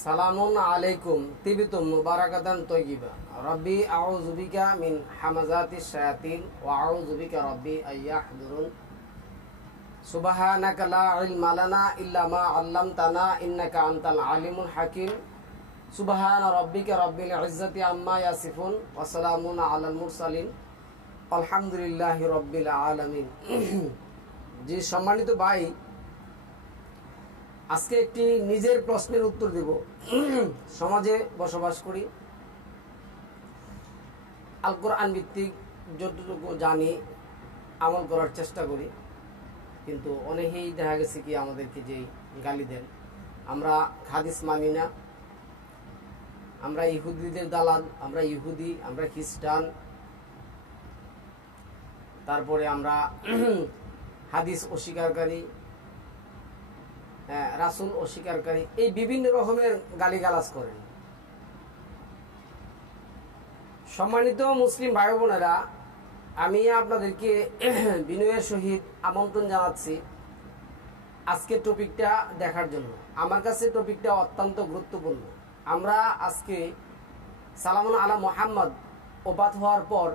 সালামুন আলাইকুম তিবিতুম মুবারাকাতান তয়্যিবা রব্বি আউযু বিকা মিন হামাযাতিশ শায়াতিন ওয়া আউযু বিকা রব্বি আইয়াহদুরুন সুবহানাকা লা ইলমা লানা ইল্লা মা 'আল্লামতানা ইন্নাকা আনতাল আলিমুল হাকীম সুবহানা রাব্বিকা রাব্বিল ইজ্জাতি আম্মা ইয়াসিফুন ওয়া সালামুন আলাল মুরসালিন আলহামদুলিল্লাহি রাব্বিল আলামিন। জি সম্মানিত ভাই, আজকে একটি নিজের প্রশ্নের উত্তর দেব। সমাজে বসবাস করি, আল কোরআন ভিত্তিক যতটুকু জানি আমল করার চেষ্টা করি, কিন্তু অনেকেই দেখা গেছে কি আমাদেরকে যে গালি দেন, আমরা হাদিস মানি না, আমরা ইহুদিদের দালাল, আমরা ইহুদি, আমরা খ্রিস্টান, তারপরে আমরা হাদিস অস্বীকারী, রাসূল অস্বীকারী, এই বিভিন্ন রকমের গালিগালাজ করেন। সম্মানিত মুসলিম ভাই বোনেরা, আমি আপনাদেরকে বিনয়ের সহিত আমন্ত্রণ জানাচ্ছি আজকে টপিকটা দেখার জন্য। আমার কাছে টপিকটা অত্যন্ত গুরুত্বপূর্ণ। আমরা আজকে সালামুন আলা মুহাম্মদ ওফাত হওয়ার পর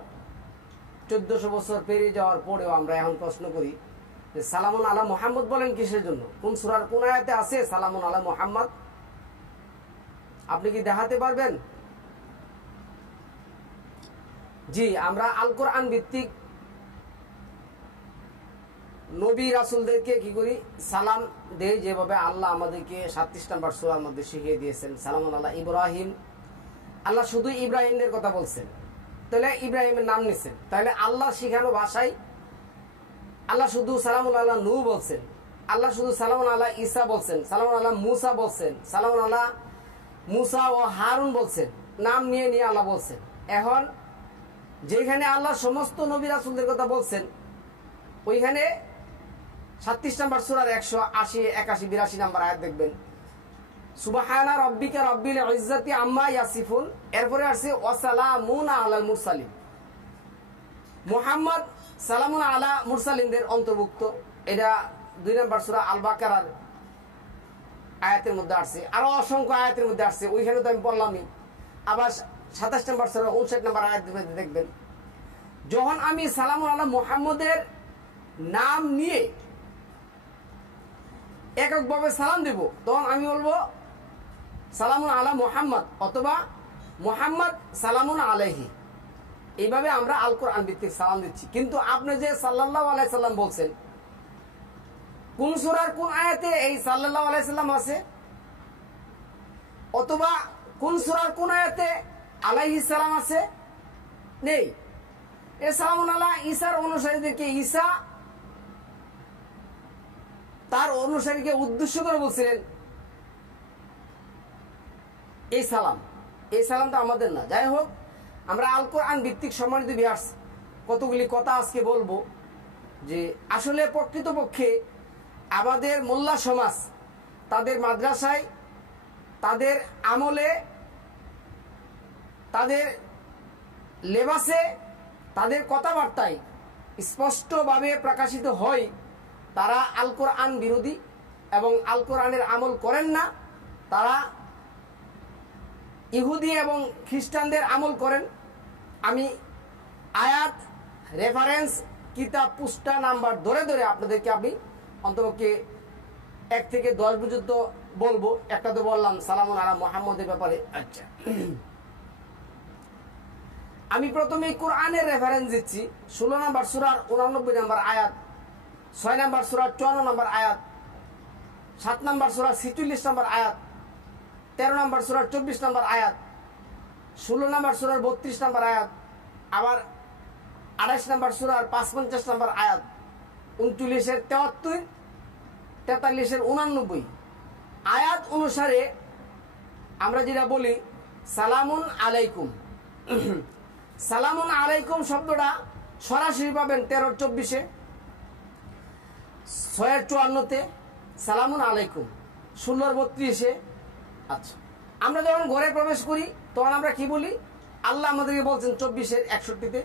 1400 বছর পেরিয়ে যাওয়ার পরেও আমরা এখন প্রশ্ন করি যে সালামুন আলা মুহাম্মদ বলেন কিসের জন্য? কোন সূরার কোন আয়াতে আছে সালামুন আলা মুহাম্মদ? আপনি কি দেখাতে পারবেন? জি, আমরা আল কোরআন ভিত্তিক নবী রাসূলদেরকে কি করি? সালাম দেই, যেভাবে আল্লাহ আমাদেরকে 37 নম্বর সূরার মধ্যে শিখিয়ে দিয়েছেন। সালামুন আলা ইব্রাহিম, আল্লাহ শুধু ইব্রাহিমের কথা বলছেন, তাহলে ইব্রাহিমের নাম নিছেন, তাহলে আল্লাহ শিখানো ভাষায় আল্লাহ শুধু সালামুন আলা নূহ বলছেন, আল্লাহ শুধু সালামুন আলা ঈসা বলছেন, সালামুন আলা মুসা বলছেন, সালামুন আলা মুসা ও হারুন বলছেন, নাম নিয়ে নিয়ে আল্লাহ বলছেন। এখন যেখানে আল্লাহ সমস্ত নবী রাসূলদের কথা বলছেন, ওইখানে 37 নম্বর সূরার 180, 81, 82 নম্বর আয়াত দেখবেন, সুবহানা রাব্বিকা রাব্বিল ইজ্জাতি আম্মা ইয়াসিফুন, এরপরে আছে ওয়া সালামুন আলাল মুরসালিন। মুহাম্মদ সালামুন আলা মুরসালিনদের অন্তর্ভুক্ত। এটা 2 নম্বর সূরা আল বাকারার আয়াতের মধ্যে আসছে, আরো অসংখ্য আয়াতের মধ্যে আসছে, ওইখানে তো আমি বললামই। আবার 27 নম্বর সূরা 59 নম্বর আয়াতের মধ্যে দেখবেন, যখন আমি সালামুন আলা মুহাম্মদের নাম নিয়ে এককভাবে সালাম দেব, তখন আমি বলবো সালামুন আলা মুহাম্মদ অথবা মুহাম্মদ সালামুন আলাইহি। এইভাবে আমরা আল কোরআন ভিত্তিক সালাম দিচ্ছি। কিন্তু আপনি যে সাল্লাল্লাহু আলাইহি সাল্লাম বলছেন, কোন সূরার কোন আয়াতে এই সাল্লাল্লাহু আলাইহি সাল্লাম আছে? অথবা কোন সূরার কোন আয়াতে আলাইহিস সালাম আছে? নেই। এই সালামুন আলা ঈসার অনুসারীদেরকে, ঈসা তার অনুসারীকে উদ্দেশ্য করে বলছিলেন এই সালামটা আমাদের না। যাই হোক, আমরা আল কোরআন ভিত্তিক সম্মানিত ভিউয়ার্স কতগুলি কথা আজকে বলবো যে আসলে প্রকৃতপক্ষে আমাদের মোল্লা সমাজ তাদের মাদ্রাসায়, তাদের আমলে, তাদের লেবাসে, তাদের কথাবার্তায় স্পষ্টভাবে প্রকাশিত হয় তারা আল কোরআন বিরোধী এবং আল কোরআনের আমল করেন না। তারা ইহুদি এবং খ্রিস্টানদের আমল করেন। আমি আয়াত, রেফারেন্স, কিতাব, পৃষ্ঠা নাম্বার ধরে ধরে আপনাদেরকে আমি অন্তপক্ষে 1 থেকে 10 পর্যন্ত বলবো। একটা তো বললাম সালামুন আলা মুহাম্মদের ব্যাপারে। আচ্ছা, আমি প্রথমে কোরআনের রেফারেন্স দিচ্ছি। 16 নম্বর সূরার 89 নম্বর আয়াত, 6 নম্বর সূরার 54 নম্বর আয়াত, 7 নম্বর সূরার 46 নম্বর আয়াত, 13 নম্বর সূরার 24 নম্বর আয়াত, 16 নম্বর সূরার 32 নম্বর আয়াত, আবার 28 নম্বর সূরার 55 নম্বর আয়াত, 39-এর 73, 43-এর 89 আয়াত অনুসারে আমরা যেটা বলি সালামুন আলাইকুম। সালামুন আলাইকুম শব্দটা সরাসরি পাবেন 13-24-এ, 6-54-তে সালামুন আলাইকুম, 16-32-এ। আচ্ছা, আমরা যখন ঘরে প্রবেশ করি তখন আমরা কি বলি? আল্লাহ আমাদেরকে বলছেন 24-এর 61-তে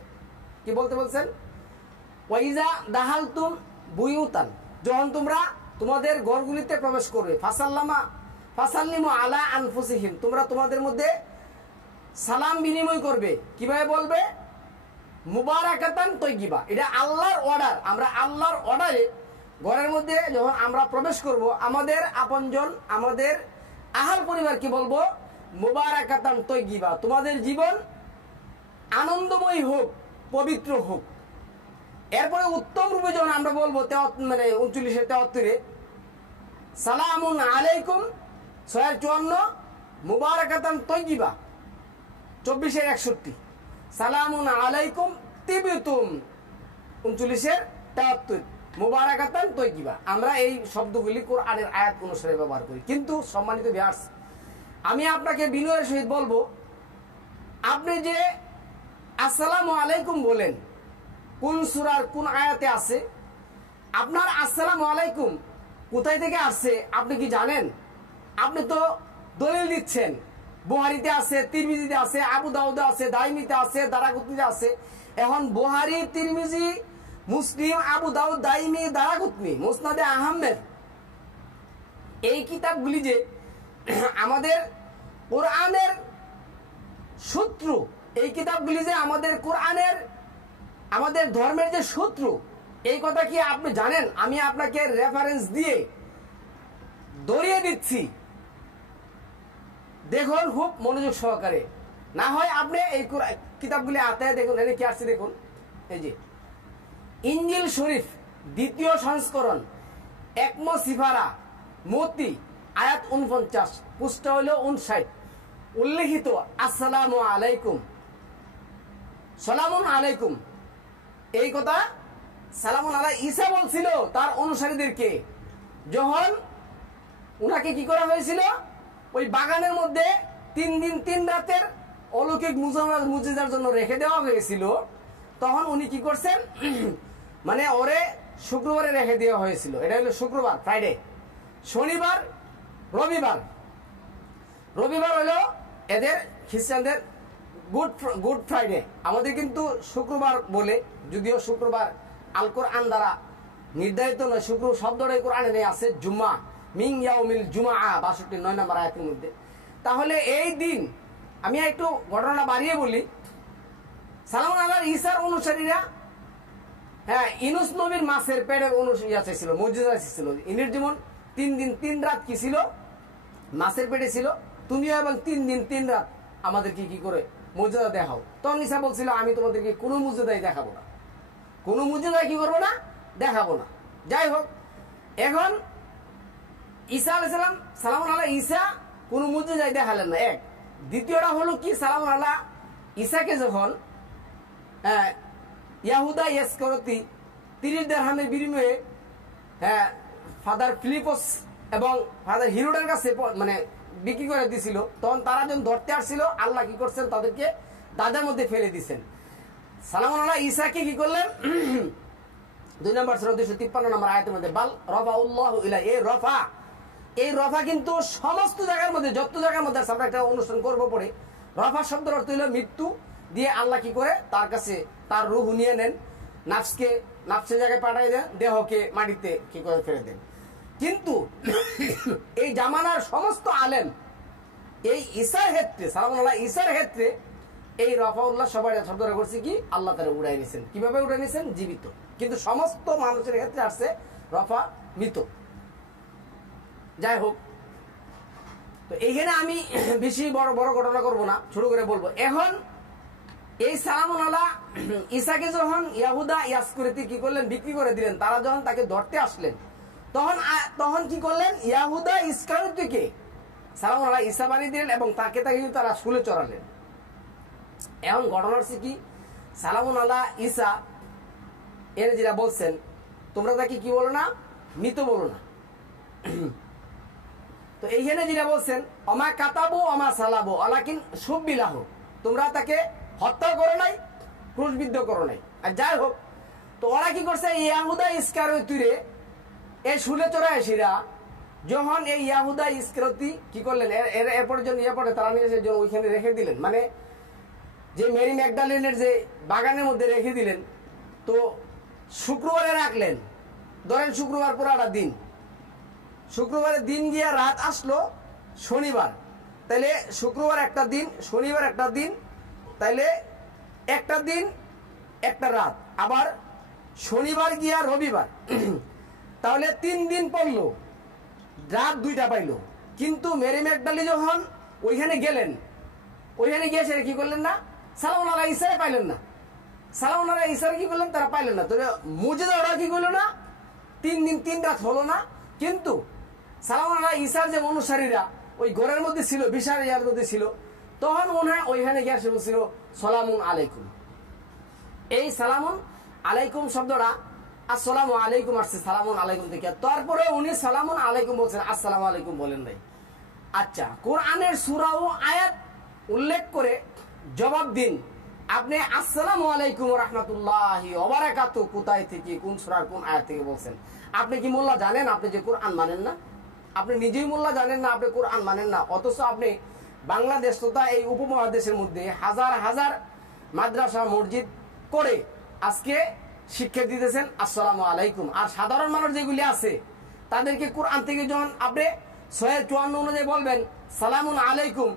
কি বলতে বলছেন? ওয়াইজা দাহালতুম বুয়ুতান, যখন তোমরা তোমাদের ঘরগুলিতে প্রবেশ করবে, ফাসাল্লামা ফাসাল্লিমু আলা আনফুসিহিম, তোমরা তোমাদের মধ্যে সালাম বিনিময় করবে। কিভাবে বলবে? মুবারাকাতান তৈয়িবা। এটা আল্লাহর অর্ডার। আমরা আল্লাহর অর্ডারে ঘরের মধ্যে যখন আমরা প্রবেশ করব, আমাদের আপনজন, আমাদের আহাল পরিবারকে বলবো মুবারাকাতান তৈয়িবা, তোমাদের জীবন আনন্দময় হোক, পবিত্র হোক। এরপরে উত্তম রূপে যখন আমরা বলবো 39-73 সালামুন আলাইকুম 654, মুবারাকাতান তৈয়িবা 24-61, সালামুন আলাইকুম তিবতুম 39-73, মুবারাকাতান তৈয়িবা। আমরা এই শব্দগুলি কোরআনের আয়াত অনুসারে ব্যবহার করি। কিন্তু সম্মানিত ভিউয়ার্স, আমি আপনাকে বিনয়ের সহিত বলবো, আপনি যে আসসালামু আলাইকুম বলেন, কোন সূরার কোন আয়াতে আছে? আপনার আসসালামু আলাইকুম কোথায় থেকে আসছে আপনি কি জানেন? আপনি তো দলিল দিচ্ছেন, বুহারিতে আছে, তিরমিজিতে আছে, আবু দাউদে আছে, দাইমিতে আছে, দারাকুতনিতে আছে। এখন বুহারি, তিরমিজি, মুসলিম, আবু দাউদ, দাইমি, দারাকুতনি, মুসনাদে আহমেদ, এই কিতাবগুলি যে আমাদের কোরআনের শত্রু, এই কিতাবগুলি যে আমাদের কোরআনের, আমাদের ধর্মের যে শত্রু, এই কথা কি আপনি জানেন? আমি আপনাকে রেফারেন্স দিয়ে ধরিয়ে দিচ্ছি, দেখুন খুব মনোযোগ সহকারে। না হয় আপনি এই কিতাবগুলি আতায় দেখুন, এনে কি আসছে দেখুন। এই যে ইনজিল শরীফ 2য় সংস্করণ, একম সিফারা মতি, আয়াত 49, পৃষ্ঠা হল 59, উল্লেখিত আসসালামু আলাইকুম, সালামুন আলাইকুম, এই কথা সালামুন আলা ঈসা বলছিল তার অনুসারীদেরকে, যখন উনাকে কি করা হয়েছিল, ওই বাগানের মধ্যে 3 দিন 3 রাতের অলৌকিক মুজিজার জন্য রেখে দেওয়া হয়েছিল। তখন উনি কি করছেন, মানে ওরে শুক্রবারে রেখে দেওয়া হয়েছিল। এটা হলো শুক্রবার, ফ্রাইডে, শনিবার, রবিবার। রবিবার হলো এদের খ্রিস্টানদের গুড ফ্রাইডে। আমাদের কিন্তু শুক্রবার বলে, যদিও শুক্রবার আল কোরআন দ্বারা নির্ধারিত নয়। শুক্র শব্দটাই কোরআনে নেই, আছে জুম্মা, মিং ইয়াউমিল জুমআ 62 নম্বর আয়াতের মধ্যে। তাহলে এই দিন আমি একটু ঘটনাটা বাড়িয়ে বলি। সালামুন আলা ঈসার অনুসারীরা, হ্যাঁ, ইউনুস নবীর মাছের পেটের অনুসারী ছিল, মুজিজা ছিল। ইনির যেমন 3 দিন 3 রাত কি ছিল, মাছের পেটে ছিল। তুমিও এবং 3 দিন 3 রাত আমাদেরকে কি করে মুজিজা দেখাও। তখন ঈসা বলছিল, আমি তোমাদেরকে কোনো মুজিজাই দেখাবো না, কোনো মুজিজাই কি করবো না, দেখাবো না। যাই হোক, এখন ঈসা আলাইহিস সালাম, সালামুন আলা ঈসা কোনো মুজিজাই দেখালেন না, এক। দ্বিতীয়টা হলো কি, সালামুন আলা ঈসাকে যখন ইয়াহুদা ইস্কারিয়তি 30 দিরহামের বিনিময়ে ফাদার ফিলিপস এবং ফাদার হিরোডের কাছে মানে বিক্রি করে দিছিল, তখন তারা যখন ধরতে আসছিল, আল্লাহ কি করছেন, তাদেরকে দাদার মধ্যে ফেলে দিচ্ছেন। সালামুন আলা ঈসাকে কি করলেন, 2 নম্বর সূরা 253 নম্বর আয়াতের মধ্যে, বাল রাফাউল্লাহু ইলাইহি, এই রফা কিন্তু সমস্ত জায়গার মধ্যে, যত জায়গার মধ্যে আমরা একটা অনুষ্ঠান করবো পরে, রফা শব্দের অর্থ হলো মৃত্যু দিয়ে আল্লাহ কি করে তার কাছে তার রূহ নিয়ে নেন, নাফসের জায়গায় পাঠাই দেন, দেহকে মাটিতে কি করে ফেলে দেন। কিন্তু এই জামানার সমস্ত আলেম এই ঈসার ক্ষেত্রে, সালামুন আলা ঈসার ক্ষেত্রে এই রফাউল্লাহ সবাই শব্দটা করছে কি, আল্লাহ তারা উড়াই নিয়েছেন। কিভাবে উড়াই নিয়েছেন? জীবিত। কিন্তু সমস্ত মানুষের ক্ষেত্রে আসছে রফা মৃত। যাই হোক, তো এইখানে আমি বেশি বড় বড় ঘটনা করবো না, ছোট করে বলবো। এখন এই সালামুন আলা ঈসাকে যখন ইয়াহুদা ইস্কারিয়তি কি করলেন, বিক্রি করে দিলেন, তারা যখন তাকে ধরতে আসলেন, তখন কি করলেন, ইয়াহুদা ইস্কারিয়তিকে সালামুন আলা ঈসা বানিয়ে দিলেন এবং তাকে তারা শুলে চড়ালেন। এখন ঘটনা হচ্ছে কি, সালামুন আলা ঈসা এর যেটা বলছেন, তোমরা তাকে কি বলো না, মৃত বলো না। তো এইখানে যেটা বলছেন, অমা কাতাবু অমা সালাবু আলাকিন সুব্বিলাহু, তোমরা তাকে হত্যা করো নাই, ক্রুশবিদ্ধ করো নাই। আর যাই হোক, তো ওরা কি করছে, ইয়াহুদা ইস্কারিয়তিরে এই শুলে চড়া এসিরা যখন এই ইয়াহুদা ইস্কারিয়তি কি করলেন, এরপর জন্য এরপরে তারা নিয়ে এসে ওইখানে রেখে দিলেন, মানে যে মেরি ম্যাগডালেনের যে বাগানের মধ্যে রেখে দিলেন। তো শুক্রবারে রাখলেন, ধরেন শুক্রবার পুরাটা দিন, শুক্রবারের দিন গিয়া রাত আসলো, শনিবার, তাইলে শুক্রবার একটা দিন, শনিবার একটা দিন, তাইলে একটা দিন একটা রাত, আবার শনিবার গিয়া রবিবার, তাহলে 3 দিন পড়লো, রাত 2টা পাইলো। কিন্তু মেরি ম্যাকডালি যখন ওইখানে গেলেন, ওইখানে গিয়ে সেটা কি করলেন না, সালাম আলাইহি ঈসারে পাইলেন না, সালাম আলাইহি ঈসারে কি করলেন, তারা পাইলেন না। তো মুজিজা ওরা কি করলো না, 3 দিন 3 রাত হলো না। কিন্তু সালাম আলাইহি ঈসার যে অনুসারীরা ওই ঘরের মধ্যে ছিল, বিশাল ইয়ার মধ্যে ছিল, তখন মনে হয় ওইখানে গিয়ে সে বলছিল সালামুন আলাইকুম। এই সালামুন আলাইকুম শব্দটা আসসালামু আলাইকুম আসছে সালামুন আলাইকুম থেকে, তারপরে উনি সালামুন আলাইকুম বলছেন, আসসালামু আলাইকুম বলেন নাই। আচ্ছা, কোরআনের সূরা ও আয়াত উল্লেখ করে জবাব দিন, আপনি আসসালামু আলাইকুম ওয়া রাহমাতুল্লাহি ওয়া বারাকাতুহু কোথায় থেকে, কোন সূরার কোন আয়াত থেকে বলছেন? আপনি কি মোল্লা জানেন আপনি যে কোরআন মানেন না? আপনি নিজেই মোল্লা জানেন না, আপনি কোরআন মানেন না, অথচ আপনি বাংলাদেশ তথা এই উপমহাদেশের মধ্যে হাজার হাজার মাদ্রাসা মসজিদ করে আজকে শিক্ষা দিতেছেন আসসালামু আলাইকুম। আর সাধারণ মানুষ যেগুলি আছে তাদেরকে কোরআন থেকে যখন আপনি 654 অনুযায়ী বলবেন সালামুন আলাইকুম,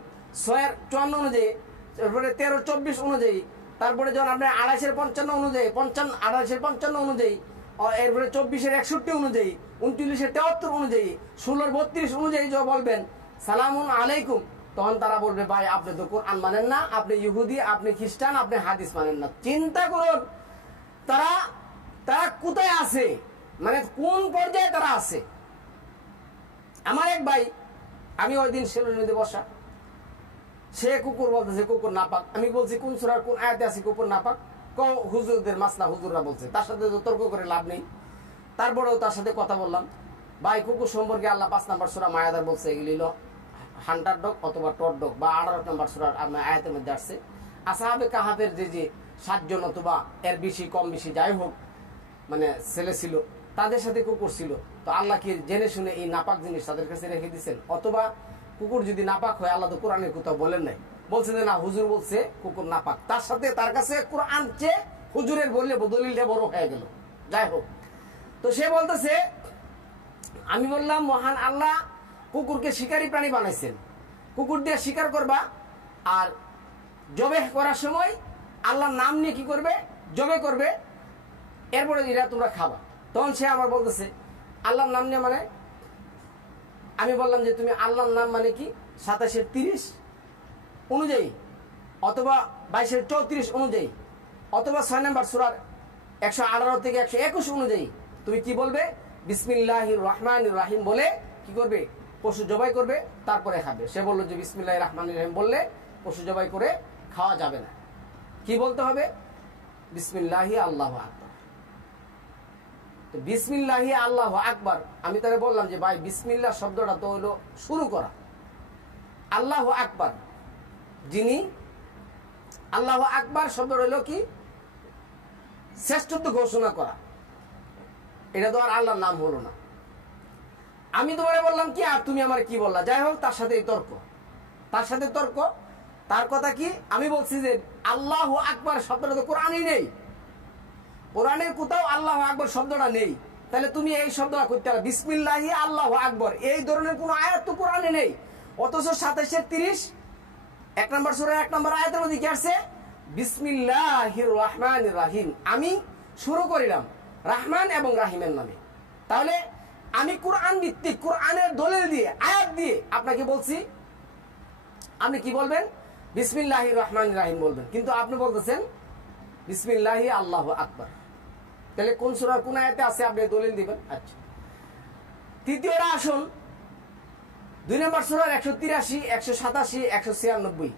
654 অনুযায়ী, তারপরে 1324 অনুযায়ী, তারপরে যখন আপনি 2855 অনুযায়ী, 2855 অনুযায়ী, এরপরে 2461 অনুযায়ী, 2973 অনুযায়ী, 1632 অনুযায়ী যখন বলবেন সালামুন আলাইকুম, তখন তারা বলবে ভাই আপনি তো কোরআন মানেন না, আপনি ইহুদি, আপনি খ্রিস্টান, আপনি হাদিস মানেন না। চিন্তা করুন তারা তারা কোথায় আছে, মানে কোন পর্যায়ে তারা আছে। আমার এক ভাই, আমি ওই দিন সেলুন নদী বসা, সে কুকুর বলতেছে কুকুর নাপাক। আমি বলছি কোন সূরার কোন আয়াতে আছে কুকুর নাপাক? হুজুরদের মাসলা, হুজুররা বলছে, তার সাথে তো তর্ক করে লাভ নেই। তারপরেও তার সাথে কথা বললাম, ভাই কুকুর সম্পর্কে আল্লাহ 5 নম্বর সূরা মায়াদার বলছে এগুলি হলো হান্টার ডগ অথবা টর ডগ, বা 18 নম্বর সূরার আয়াতের মধ্যে আসছে আসহাবে কাহাফের যে 7 জন অথবা এর বেশি কম বেশি যাই হোক মানে ছেলে ছিল, তাদের সাথে কুকুর ছিল। তো আল্লাহ কি জেনে শুনে এই নাপাক জিনিস তাদের কাছে রেখে দিচ্ছেন? অথবা কুকুর যদি নাপাক হয়, আল্লাহ তো কোরআনের কোথাও বলেন নাই, বলছে যে না হুজুর বলছে কুকুর নাপাক, তার সাথে তার কাছে কোরআন চেয়ে হুজুরের বললে দলিলটা বড় হয়ে গেল। যাই হোক, তো সে বলতেছে, আমি বললাম মহান আল্লাহ কুকুরকে শিকারী প্রাণী বানাইছেন, কুকুর দিয়ে শিকার করবা, আর জবে করার সময় আল্লাহর নাম নিয়ে কি করবে, জবে করবে, এরপরে এরা তোমরা খাবা। তখন সে আমার বলতেছে আল্লাহর নাম নিয়ে মানে? আমি বললাম যে তুমি আল্লাহর নাম মানে কি 27-30 অনুযায়ী, অথবা 22-34 অনুযায়ী, অথবা 6 নম্বর সূরার 118 থেকে 121 অনুযায়ী তুমি কি বলবে? বিসমিল্লাহির রহমানির রহিম বলে কি করবে? পশু জবাই করবে, তারপরে খাবে। সে বলল যে বিসমিল্লাহির রহমানির রহিম বললে পশু জবাই করে খাওয়া যাবে না। কি বলতে হবে? বিসমিল্লাহি আল্লাহু আকবার। তো বিসমিল্লাহি আল্লাহু আকবার, আমি তারে বললাম যে ভাই বিসমিল্লাহ শব্দটা তো হলো শুরু করা, আল্লাহু আকবার যিনি, আল্লাহু আকবার শব্দটা হলো কি শ্রেষ্ঠত্ব ঘোষণা করা, এটা তো আর আল্লাহর নাম হলো না। আমি তোমারে বললাম কি, আর তুমি আমার কি বললা? যাই হোক, তার সাথে তর্ক, তার সাথে তর্ক, তার কথা কি, আমি বলছি যে আল্লাহু আকবার শব্দটা তো কোরআনই নেই, কোরআনের কোথাও আল্লাহু আকবার শব্দটা নেই, তাহলে তুমি এই শব্দটা করতে পারো বিসমিল্লাহি আল্লাহু আকবার, এই ধরনের কোনো আয়াত তো কোরআনে নেই। অথচ 27-30 1 নম্বর সূরা 1 নম্বর আয়াতের মধ্যে কি আছে? বিসমিল্লাহির রহমানির রহিম, আমি শুরু করিলাম রহমান এবং রাহিমের নামে। তাহলে আমি কোরআন ভিত্তিক কোরআনের দলিল দিয়ে আয়াত দিয়ে আপনাকে বলছি, আপনি কি বলবেন? বিসমিল্লাহির রহমানির রহিম বলবেন, কিন্তু আপনি বলতেছেন বিসমিল্লাহি আল্লাহু আকবার। তাহলে কোন সূরার কোন আয়াতে আছে আপনি দলিল দিবেন। আচ্ছা, তৃতীয়টা আসুন 2 নম্বর সূরার 183, 187, 196,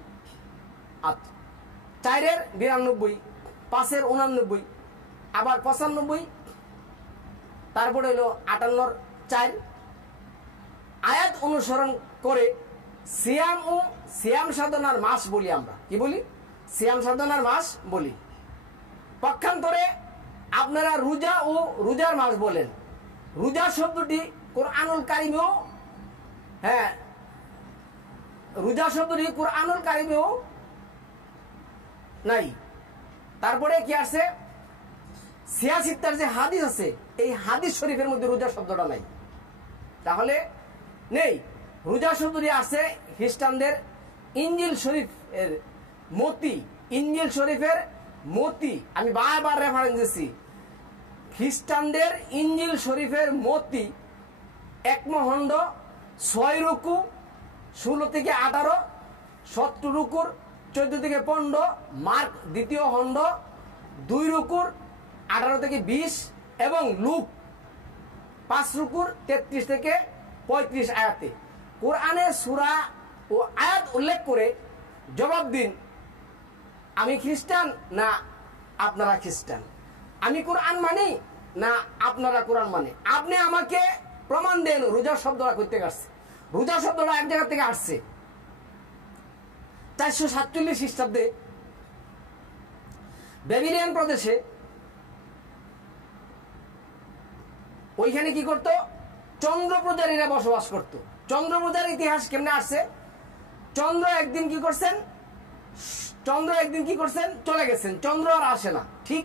আচ্ছা 4-এর 92, 5-এর 89, আবার 95, তারপরে হলো 58-র 4 আয়াত অনুসরণ করে সিয়াম ও সিয়াম সাধনার মাস বলি। আমরা কি বলি? সিয়াম সাধনার মাস বলি। পক্ষান্তরে আপনারা রোজা ও রোজার মাস বলেন। রোজা শব্দটি কোরআনুল কারিমেও, হ্যাঁ রোজা শব্দটি কোরআনুল কারিমেও নাই। তারপরে কি আছে? সিয়াসিত্তার যে হাদিস আছে, এই হাদিস শরীফের মধ্যে রোজা শব্দটা নাই, তাহলে নেই। রোজা শব্দটি আছে খ্রিস্টানদের ইঞ্জিল শরীফ এর মতি, ইঞ্জিল শরীফের মতি, আমি বারবার রেফারেন্স দিচ্ছি, খ্রিস্টানদের ইঞ্জিল শরীফের মতি এক মহণ্ড 6 রুকু 16 থেকে 18, 70 রুকুর 14 থেকে 15, মার্ক দ্বিতীয় খণ্ড 2 রুকুর 18 থেকে 20 এবং লুক 5 রুকুর 33 থেকে 35 আয়াতে কোরআনের সূরা ও আয়াত উল্লেখ করে জবাব দিন, আমি খ্রিস্টান না আপনারা খ্রিস্টান, আমি কোরআন মানি না আপনারা কোরআন মানে। আপনি আমাকে প্রমাণ দেন রোজা শব্দটা করতে আসছে। রোজা শব্দটা এক জায়গা থেকে আসছে 447 খ্রিস্টাব্দে বেবিলিয়ান প্রদেশে। ওইখানে কি করতো, চন্দ্র পূজারীরা বসবাস করত। চন্দ্র পূজার ইতিহাস কেমনে আসছে, চন্দ্র একদিন কি করছেন চলে গেছেন, চন্দ্র আর আসে না। ঠিক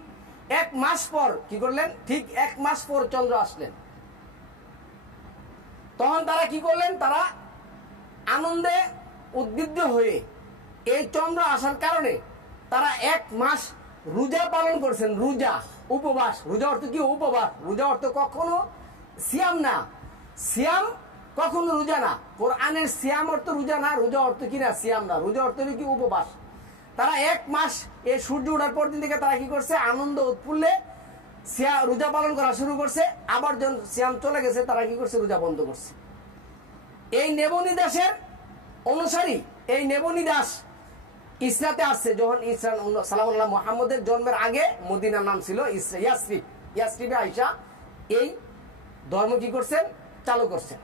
1 মাস পর কি করলেন, ঠিক 1 মাস পর চন্দ্র আসলেন। তখন তারা কি করলেন, তারা আনন্দে উদ্বিগ্ন হয়ে এই চন্দ্র আসার কারণে তারা 1 মাস রোজা পালন করছেন। রোজা উপবাস, রোজা অর্থ কি উপবাস, রোজা অর্থ কখনো সিয়াম না, সিয়াম কখনো রোজা না। কোরআনের সিয়াম অর্থ রোজা না, রোজা অর্থ কি না সিয়াম না, রোজা অর্থ কি উপবাস। তারা 1 মাস এই সূর্য ওঠার পর দিন থেকে তারা কি করছে, আনন্দ উৎফুল্লে রোজা পালন করা শুরু করছে। আবার যখন সিয়াম চলে গেছে তারা কি করছে, রোজা বন্ধ করছে। এই নেবনী দাসের অনুসারী, এই নেবনী দাস ইসরাতে আসছে। যখন ইসরা সালামুল্লাহ মুহাম্মদের জন্মের আগে মদিনার নাম ছিল ইয়াসরিব, ইয়াসরিবে আইসা এই ধর্ম কি করছেন, চালু করছেন।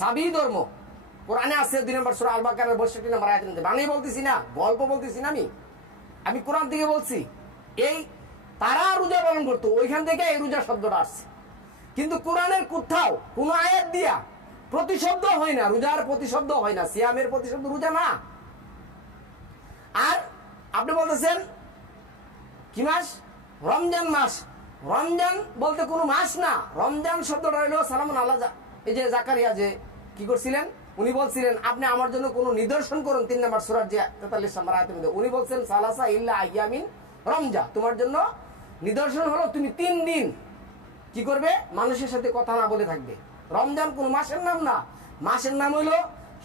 সাবি ধর্ম কোরআনে আছে 2 নম্বর সূরা আল বাকারার 62 নম্বর আয়াতের মধ্যে। বানিয়ে বলতেছি না, গল্প বলতেছি না, আমি কোরআন থেকে বলছি। এই তারা রোজা পালন করতো, ওইখান থেকে এই রোজা শব্দটা আসছে। কিন্তু কোরআনের কোথাও কোন আয়াত দিয়া প্রতিশব্দ হয় না, রোজার প্রতিশব্দ হয় না, সিয়ামের প্রতিশব্দ রোজা না। আর আপনি বলতেছেন কি মাস, রমজান মাস। রমজান বলতে কোনো মাস না, রমজান শব্দটা হইল সালামুন আল্লাহ। এই যে জাকারিয়া যে কি করছিলেন, উনি বলছিলেন আপনি আমার জন্য কোনো নিদর্শন করুন, 3 নম্বর সূরার যে 43 নম্বর আয়াতের মধ্যে উনি বলছেন সালাসা ইল্লা আইয়ামিন রমজা, তোমার জন্য নিদর্শন হলো তুমি 3 দিন কি করবে, মানুষের সাথে কথা না বলে থাকবে। রমজান কোন মাসের নাম না, মাসের নাম হইলো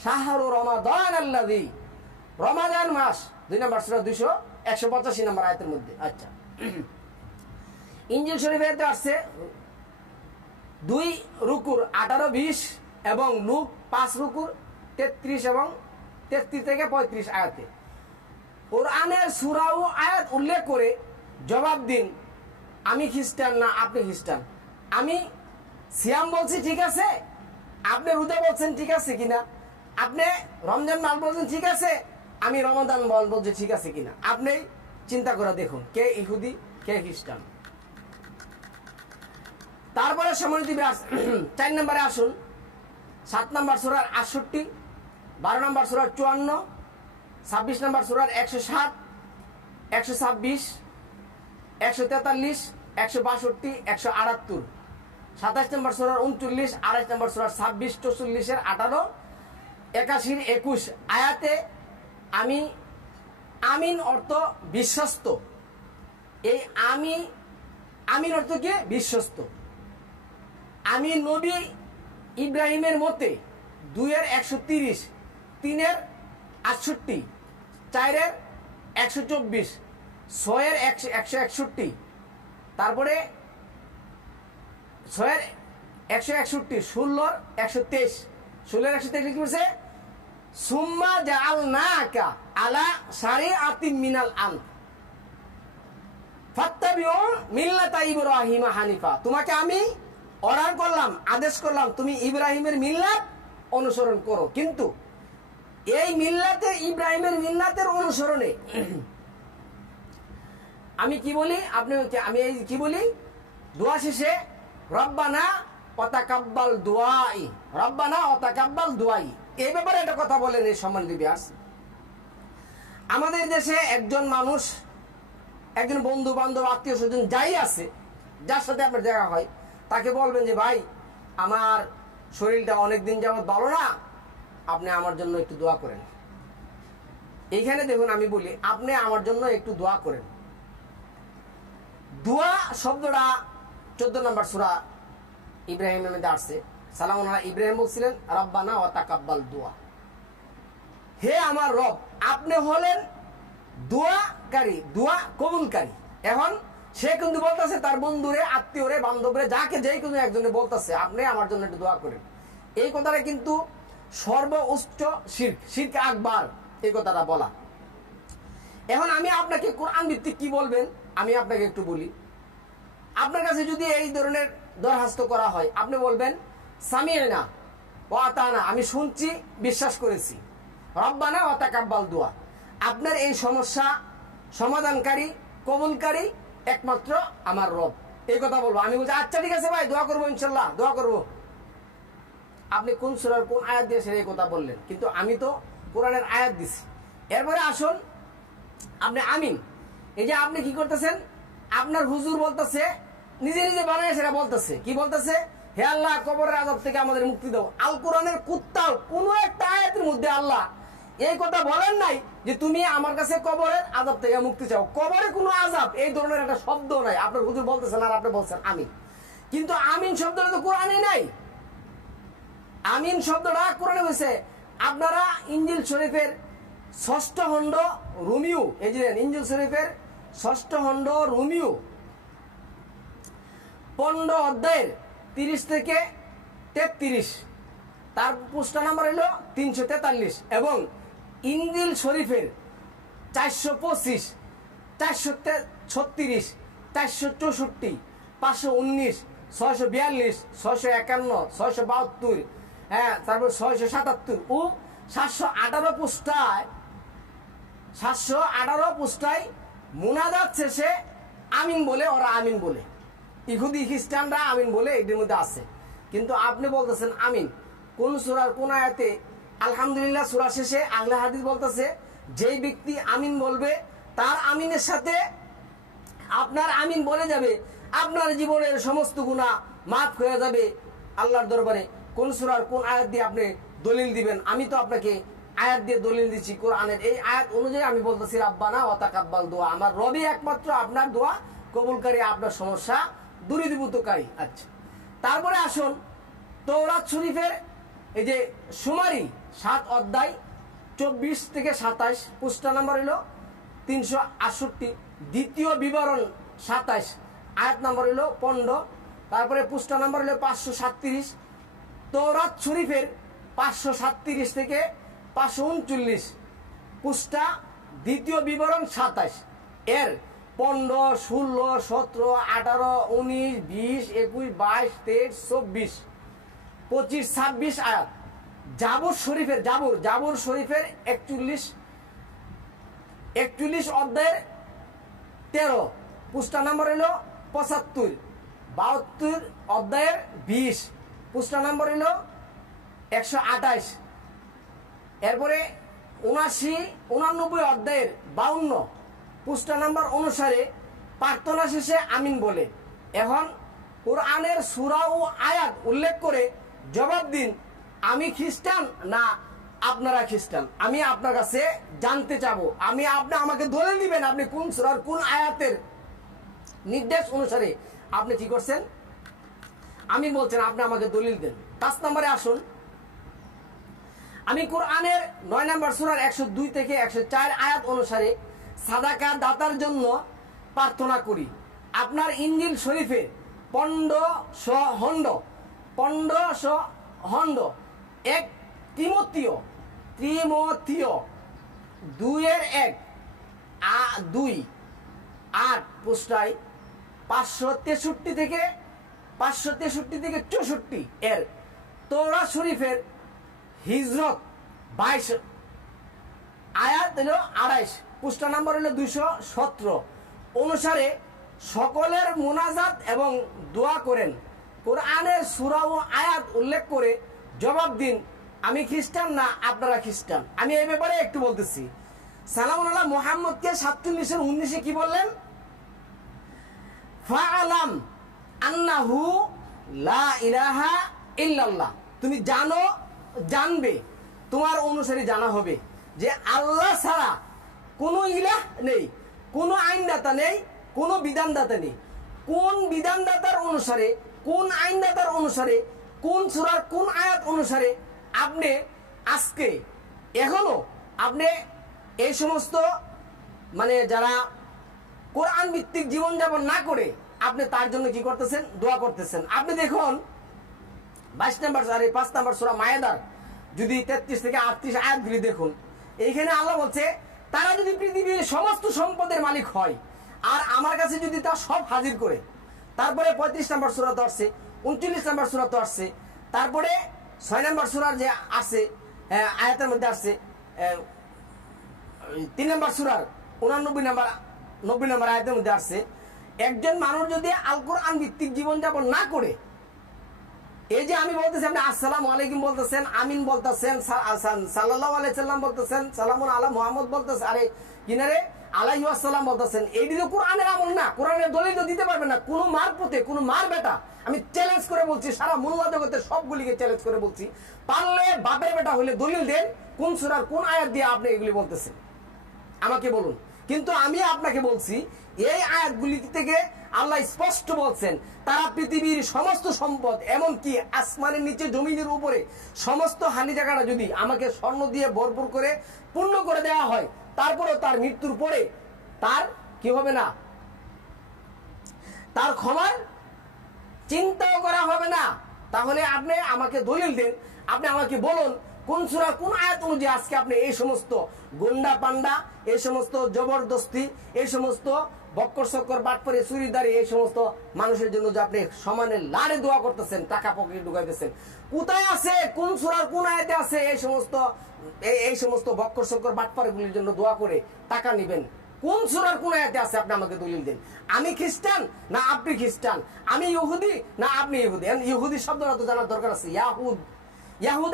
শাহরু রমাদান আল্লাযী, রমাদান মাস। 2 নম্বর সূরা 185 নম্বর আয়াতের মধ্যে। আচ্ছা, ইনজিল শরীফে আসছে 2 রুকুর 18, 20 এবং লুক 5 রুকুর 33 এবং 33 থেকে 35 আয়াতে কোরআনের সূরা ও আয়াত উল্লেখ করে জবাব দিন, আমি খ্রিস্টান না আপনি খ্রিস্টান, আমি সিয়াম বলছি ঠিক আছে, আপনি রোজা বলছেন ঠিক আছে কিনা, আপনি রমজান মাস বলছেন ঠিক আছে, আমি রমাদান বলছি ঠিক আছে কিনা। আপনি চিন্তা করে দেখুন কে ইহুদি কে খ্রিস্টান। তারপরে সম্মানিত 4 নম্বরে আসুন, 7 নম্বর সূরার 68, 12 নম্বর সূরার 54, 26 নম্বর সূরার 107, 126, 143, 162, 178, 27 নম্বর সূরার 39, 28 নম্বর সূরার 26, 44, 18, 81, 21 আয়াতে আমি আমিন অর্থ বিশ্বস্ত। এই আমিন অর্থ কি, বিশ্বস্ত। আমি নবী ইব্রাহিমের মতে 2-এর 130, 3-এর 68, 4-এর 124, 6-এর 161, তারপরে 6-এর 161, 16-এর 123, 16-এর 123 কি বলছে, সুম্মা জাআলনাকা আলা শারিআতিন মিনাল আমর ফাত্তাবিউ মিল্লাতা ইব্রাহিম হানিফা, তোমাকে আমি অর্ডার করলাম, আদেশ করলাম তুমি ইব্রাহিমের মিল্লাত অনুসরণ করো। কিন্তু এই মিল্লাতে ইব্রাহিমের মিল্লাতের অনুসরণে আমি কি বলি, আমি এই কি বলি, দোয়া শেষে রব্বানা ওয়া তাকাব্বাল দুআই, রব্বানা ওয়া তাকাব্বাল দুআই, এই ব্যাপারে একটা কথা বলেন এই সম্মানিত বিয়াস। আমাদের দেশে একজন মানুষ, একজন বন্ধু বান্ধব আত্মীয় স্বজন যাই আছে, যার সাথে আপনার দেখা হয়, তাকে বলবেন যে ভাই আমার শরীরটা অনেকদিন যাবত ভালো না, আপনি আমার জন্য একটু দোয়া করেন। এইখানে দেখুন আমি বলি, আপনি আমার জন্য একটু দোয়া করেন। দোয়া শব্দটা 14 নম্বর সূরা ইব্রাহিমের মধ্যে আসছে। সালামুন আলা ইব্রাহিম বলছিলেন রব্বানা ওয়া তাকাব্বাল দোয়া, হে আমার রব, আপনি হলেন দোয়াকারী, দোয়া কবুলকারী। এখন সে কিন্তু বলতেছে তার বন্ধুরে, আত্মীয়রে, বান্ধবরে, যাকে যেই কোনো একজনে বলতেছে আপনি আমার জন্য একটু দোয়া করেন। এই কথাটা কিন্তু সর্বোচ্চ শিরক, শিরক আকবার এই কথাটা বলা। এখন আমি আপনাকে কোরআন ভিত্তিক কি বলবেন আমি আপনাকে একটু বলি। আপনার কাছে যদি এই ধরনের দরখাস্ত করা হয়, আপনি বলবেন সামি'না ওয়া আতানা, আমি শুনছি, বিশ্বাস করেছি, রব্বানা ওয়া তাকাব্বাল দোয়া, আপনার এই সমস্যা সমাধানকারী, কবুলকারী একমাত্র আমার রব। এই কথা বলবো। আমি বলছি আচ্ছা ঠিক আছে ভাই, দোয়া করবো, ইনশাল্লাহ দোয়া করবো। আপনি কোন সূরার কোন আয়াত দিয়ে এই কথা বললেন? কিন্তু আমি তো কোরআনের আয়াত দিছি। এরপরে আসুন আপনি আমিন, এই যে আপনি কি করতেছেন, আপনার হুজুর বলতেছে, নিজে নিজে বানায় সেটা বলতেছে, কি বলতেছে, হে আল্লাহ কবরের আযাব থেকে আমাদের মুক্তি দাও। আল কোরআনের কুত্তাও কোন একটা আয়াতের মধ্যে আল্লাহ এই কথা বলেন নাই যে তুমি আমার কাছে কবরের আযাব থেকে মুক্তি চাও। কবরে কোনো আযাব এই ধরনের একটা শব্দ নাই। আপনার হুজুর বলতেছেন আর আপনি বলছেন আমিন, কিন্তু আমিন শব্দটা তো কোরআনে নাই। আমিন শব্দটা কোরআনে হয়েছে। আপনারা ইনজিল শরীফের 6ষ্ঠ খণ্ড রোমিও, এই যে ইনজিল শরীফের 6ষ্ঠ খণ্ড রোমিও 15 অধ্যায়ের 30 থেকে 33, তার পৃষ্ঠা নাম্বার হলো 343, এবং ইনজিল শরীফের 425, 436, 464, 519, 642, 651, 672, হ্যাঁ, তারপর 677 ও 718 পৃষ্ঠায়, 718 পৃষ্ঠায় মুনাজাত শেষে আমিন বলে, ওরা আমিন বলে, ইহুদি খ্রিস্টানরা আমিন বলে, এটির মধ্যে আছে। কিন্তু আপনি বলতেছেন আমিন কোন সূরার কোন আয়াতে? আলহামদুলিল্লাহ সূরা শেষে আহলে হাদিস বলতেছে যেই ব্যক্তি আমিন বলবে তার আমিনের সাথে আপনার আমিন বলে যাবে, আপনার জীবনের সমস্ত গুনাহ মাফ হয়ে যাবে আল্লাহর দরবারে। কোন সূরার কোন আয়াত দিয়ে আপনি দলিল দিবেন? আমি তো আপনাকে আয়াত দিয়ে দলিল দিচ্ছি কোরআনের। এই আয়াত অনুযায়ী আমি বলতেছি রাব্বানা ওয়া তাকাব্বাল দোয়া, আমার রবই একমাত্র আপনার দোয়া কবুলকারী, আপনার সমস্যা দূরীভূতকারী। আচ্ছা, তারপরে আসুন তাওরাত শরীফের এই যে সুমারি 7 অধ্যায় 24 থেকে 27, পৃষ্ঠা নাম্বার হলো 368, দ্বিতীয় বিবরণ 27, আয়াত নাম্বার হলো 15, তারপরে পৃষ্ঠা নাম্বার হলো 537, তাওরাত শরীফের 537 থেকে 539 পৃষ্ঠা, দ্বিতীয় বিবরণ 27, এর 15, 16, 17, 18, 19, 20, 21, 22, 23, 24, 25, 26 আয়াত। জাবুর শরীফের জাবুর শরীফের 41 অধ্যায়ের 13, পৃষ্ঠা নাম্বার হলো 75, 72 অধ্যায়ের 20, পৃষ্ঠা নাম্বার হলো 128, এরপরে 89 অধ্যায়ের 52 পৃষ্ঠা নাম্বার অনুসারে প্রার্থনা শেষে আমিন বলে। এখন কোরআনের সূরা ও আয়াত উল্লেখ করে জবাব দিন, আমি খ্রিস্টান না আপনারা খ্রিস্টান? আমি আপনার কাছে জানতে চাবো। আপনি আমাকে দলিল দিবেন, আপনি কোন সূরার কোন আয়াতের নির্দেশ অনুসারে আপনি কি করছেন আমি বলছেন, আপনি আমাকে দলিল দেন। 5 নম্বরে আসুন, আমি কোরআনের 9 নম্বর সূরার 102 থেকে 104 আয়াত অনুসারে সাদাকা দাতার জন্য প্রার্থনা করি। আপনার ইনজিল শরীফে 1500 1 তিমোথেয় 2:1-2 পৃষ্ঠায় 563 থেকে 64 এর তাওরাত শরীফের হিজরত 22 আয়াত হলো 28, পৃষ্ঠা নাম্বার হলো 217 অনুসারে সকলের মুনাজাত এবং দোয়া করেন। কোরআনের সূরা ও আয়াত উল্লেখ করে জবাব দিন, আমি খ্রিস্টান না আপনারা খ্রিস্টান? আমি এই ব্যাপারে একটু বলতেছি। সালামুন আলা মুহাম্মদকে 47-19 কি বললেন? ফাআলাম আন্নাহু লা ইলাহা ইল্লাল্লাহ, তুমি জানো, জানবে, তোমার অনুসারী জানা হবে যে আল্লাহ ছাড়া কোনো ইলাহ নেই, কোনো আইনদাতা নেই, কোনো বিধানদাতা নেই। কোন বিধানদাতার অনুসারে, কোন আইনদাতার অনুসারে, কোন সূরার কোন আয়াত অনুসারে আপনি আজকে এখনো আপনি এই সমস্ত মানে যারা কোরআন ভিত্তিক জীবনযাপন না করে আপনি তার জন্য কি করতেছেন? দোয়া করতেছেন। আপনি দেখুন 22 নম্বর আর 5 নম্বর সূরা মায়েদার যদি 33 থেকে 38 আয়াতগুলি দেখুন, এইখানে আল্লাহ বলছে তারা যদি পৃথিবীর সমস্ত সম্পদের মালিক হয় আর আমার কাছে যদি তা সব হাজির করে, তারপরে 35 নম্বর সূরা তো আসছে, 39 নম্বর সূরা তো আসছে, তারপরে 6 নম্বর সূরার যে আসছে আয়াতের মধ্যে আসছে 3 নম্বর সূরার 89 নম্বর 90 নম্বর আয়াতের মধ্যে আসছে, একজন মানুষ যদি আল কোরআন ভিত্তিক জীবনযাপন না করে, এই যে আমি বলতেছি আপনি আসসালামু আলাইকুম বলতেছেন, আমিন বলতেছেন, সাল্লাল্লাহু আলাইহি সাল্লাম বলতেছেন, সালামুন আলা মুহাম্মদ বলতেছেন, আরে কিনারে আলাইহি ওয়াসাল্লাম বলতেছেন, এইটি তো কোরআনের আমল না, কোরআনের দলিল তো দিতে পারবেন না। কোন মার পুতে, কোন মার বেটা, আমি চ্যালেঞ্জ করে বলছি, সারা মোল্লা জগতের সবগুলিকে চ্যালেঞ্জ করে বলছি, পারলে বাপের বেটা হইলে দলিল দেন, কোন সূরার কোন আয়াত দিয়ে আপনি এগুলি বলতেছেন আমাকে বলুন। কিন্তু আমি আপনাকে বলছি এই আয়াতগুলি থেকে আল্লাহ স্পষ্ট বলছেন তারা পৃথিবীর সমস্ত সম্পদ, এমনকি আসমানের নিচে জমিনের উপরে সমস্ত হানি জায়গাটা যদি আমাকে স্বর্ণ দিয়ে ভরপুর করে পূর্ণ করে দেওয়া হয়, তারপরেও তার মৃত্যুর পরে তার কি হবে না, তার ক্ষমার চিন্তাও করা হবে না। তাহলে আপনি আমাকে দলিল দেন, আপনি আমাকে বলুন কোন সূরা কোন আয়াত অনুযায়ী আজকে আপনি এই সমস্ত গুন্ডা পান্ডা, এই সমস্ত জবরদস্তি, এই সমস্ত বক্কর চক্কর বাটপারি চুরিদারি এই সমস্ত মানুষের জন্য যে আপনি সমানে লাড়ে দোয়া করতেছেন, টাকা পকেটে ঢুকাইতেছেন, কোথায় আছে, কোন সূরার কোন আয়াতে আছে এই সমস্ত বক্কর চক্কর বাটপারিগুলির জন্য দোয়া করে টাকা নেবেন? কোন সূরার কোন আয়াতে আছে? আপনি আমাকে দলিল দেন। আমি খ্রিস্টান না আপনি খ্রিস্টান, আমি ইহুদি না আপনি ইহুদি। ইহুদি শব্দটা তো জানার দরকার আছে। ইয়াহুদ, ইয়াহুদ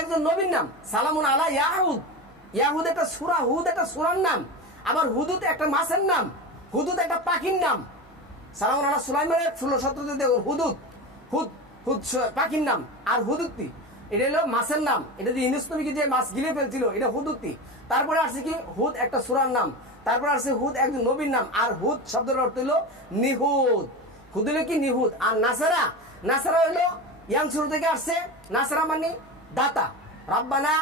একজন নবীর নাম, সালামুন আলা ইয়াহুদ। ইয়াহুদ একটা সূরা, হুদ একটা সূরার নাম, আবার হুদুদ একটা মাছের নাম, হুদুদ একটা পাখির নাম। সালামুন আলা সুলাইমানের 16-17 দেখুন হুদুদ, হুদ পাখির নাম, আর হুদুতি এটা হলো মাছের নাম। এটা যে ইউনুস নবীকে যে মাছ গিলে ফেলছিল এটা হুদুতি। তারপরে আসছে কি হুদ একটা সূরার নাম, তারপরে আসছে হুদ একজন নবীর নাম। আর হুদ শব্দের অর্থ হলো নিহুদ, হুদ হলো কি নিহুদ। আর নাসারা, নাসারা হলো ইয়ানসুর থেকে আসছে, নাসারা মানে দাতা। রাব্বানা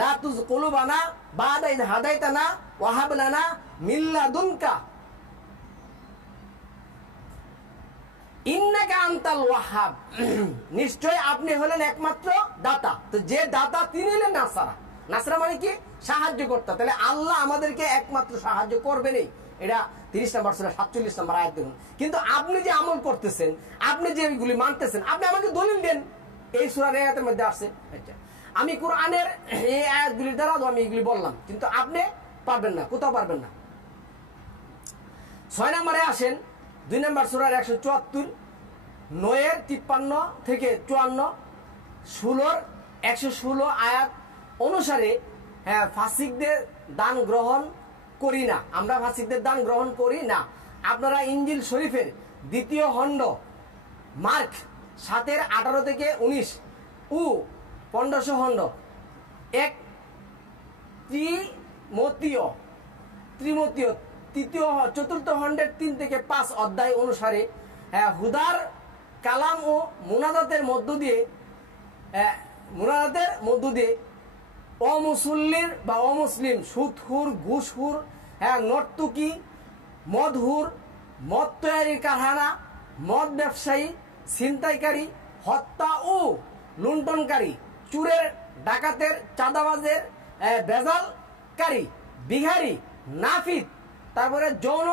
লা তুযগি কুলুবানা বা'দা ইয হাদাইতানা ওয়া হাব লানা মিন লাদুনকা ইন্নাকা আনতাল ওয়াহ্হাব, নিশ্চয় আপনি হলেন একমাত্র দাতা। তো যে দাতা তিনি হলেন নাসারা। নাসারা মানে কি? সাহায্যকর্তা। তাহলে আল্লাহ আমাদেরকে একমাত্র সাহায্য করবেনই। এটা 30 নম্বর সূরা 47 নম্বর আয়াত দেখুন। কিন্তু আপনি যে আমল করতেছেন, আপনি যে এগুলি মানতেছেন, আপনি আমাকে দলিল দেন। এই সূরার আয়াতের মধ্যে আছে। আচ্ছা, আমি কোরআনের এই আয়াতগুলির দ্বারা আমি এগুলি বললাম, কিন্তু আপনি পারবেন না, কোথাও পারবেন না। 6 নম্বরে আসেন, 2 নম্বর সূরার 174, 9-53 থেকে 54, 116 আয়াত অনুসারে ফাসিকদের দান গ্রহণ করি না, আমরা ফাসিকদের দান গ্রহণ করি না। আপনারা ইনজিল শরীফের 2য় খণ্ড মার্ক 7-18 থেকে 19 ও 15 খণ্ড 1 ত্রিমতীয় 4th খণ্ডের 3 থেকে 5 অধ্যায় অনুসারে হুদার কালাম ও মুনাজাতের মধ্য দিয়ে অমুসল্লির বা অমুসলিম, সুদহুর, ঘুষহুর, নর্তকী, মদহুর, মদ তৈরির কারখানা, মদ ব্যবসায়ী, ছিনতাইকারী, হত্যা ও লুণ্ঠনকারী, চুরের, ডাকাতের, চাঁদাবাজের, ভেজালকারী, বিহারি, নাফিদ, তারপরে যৌন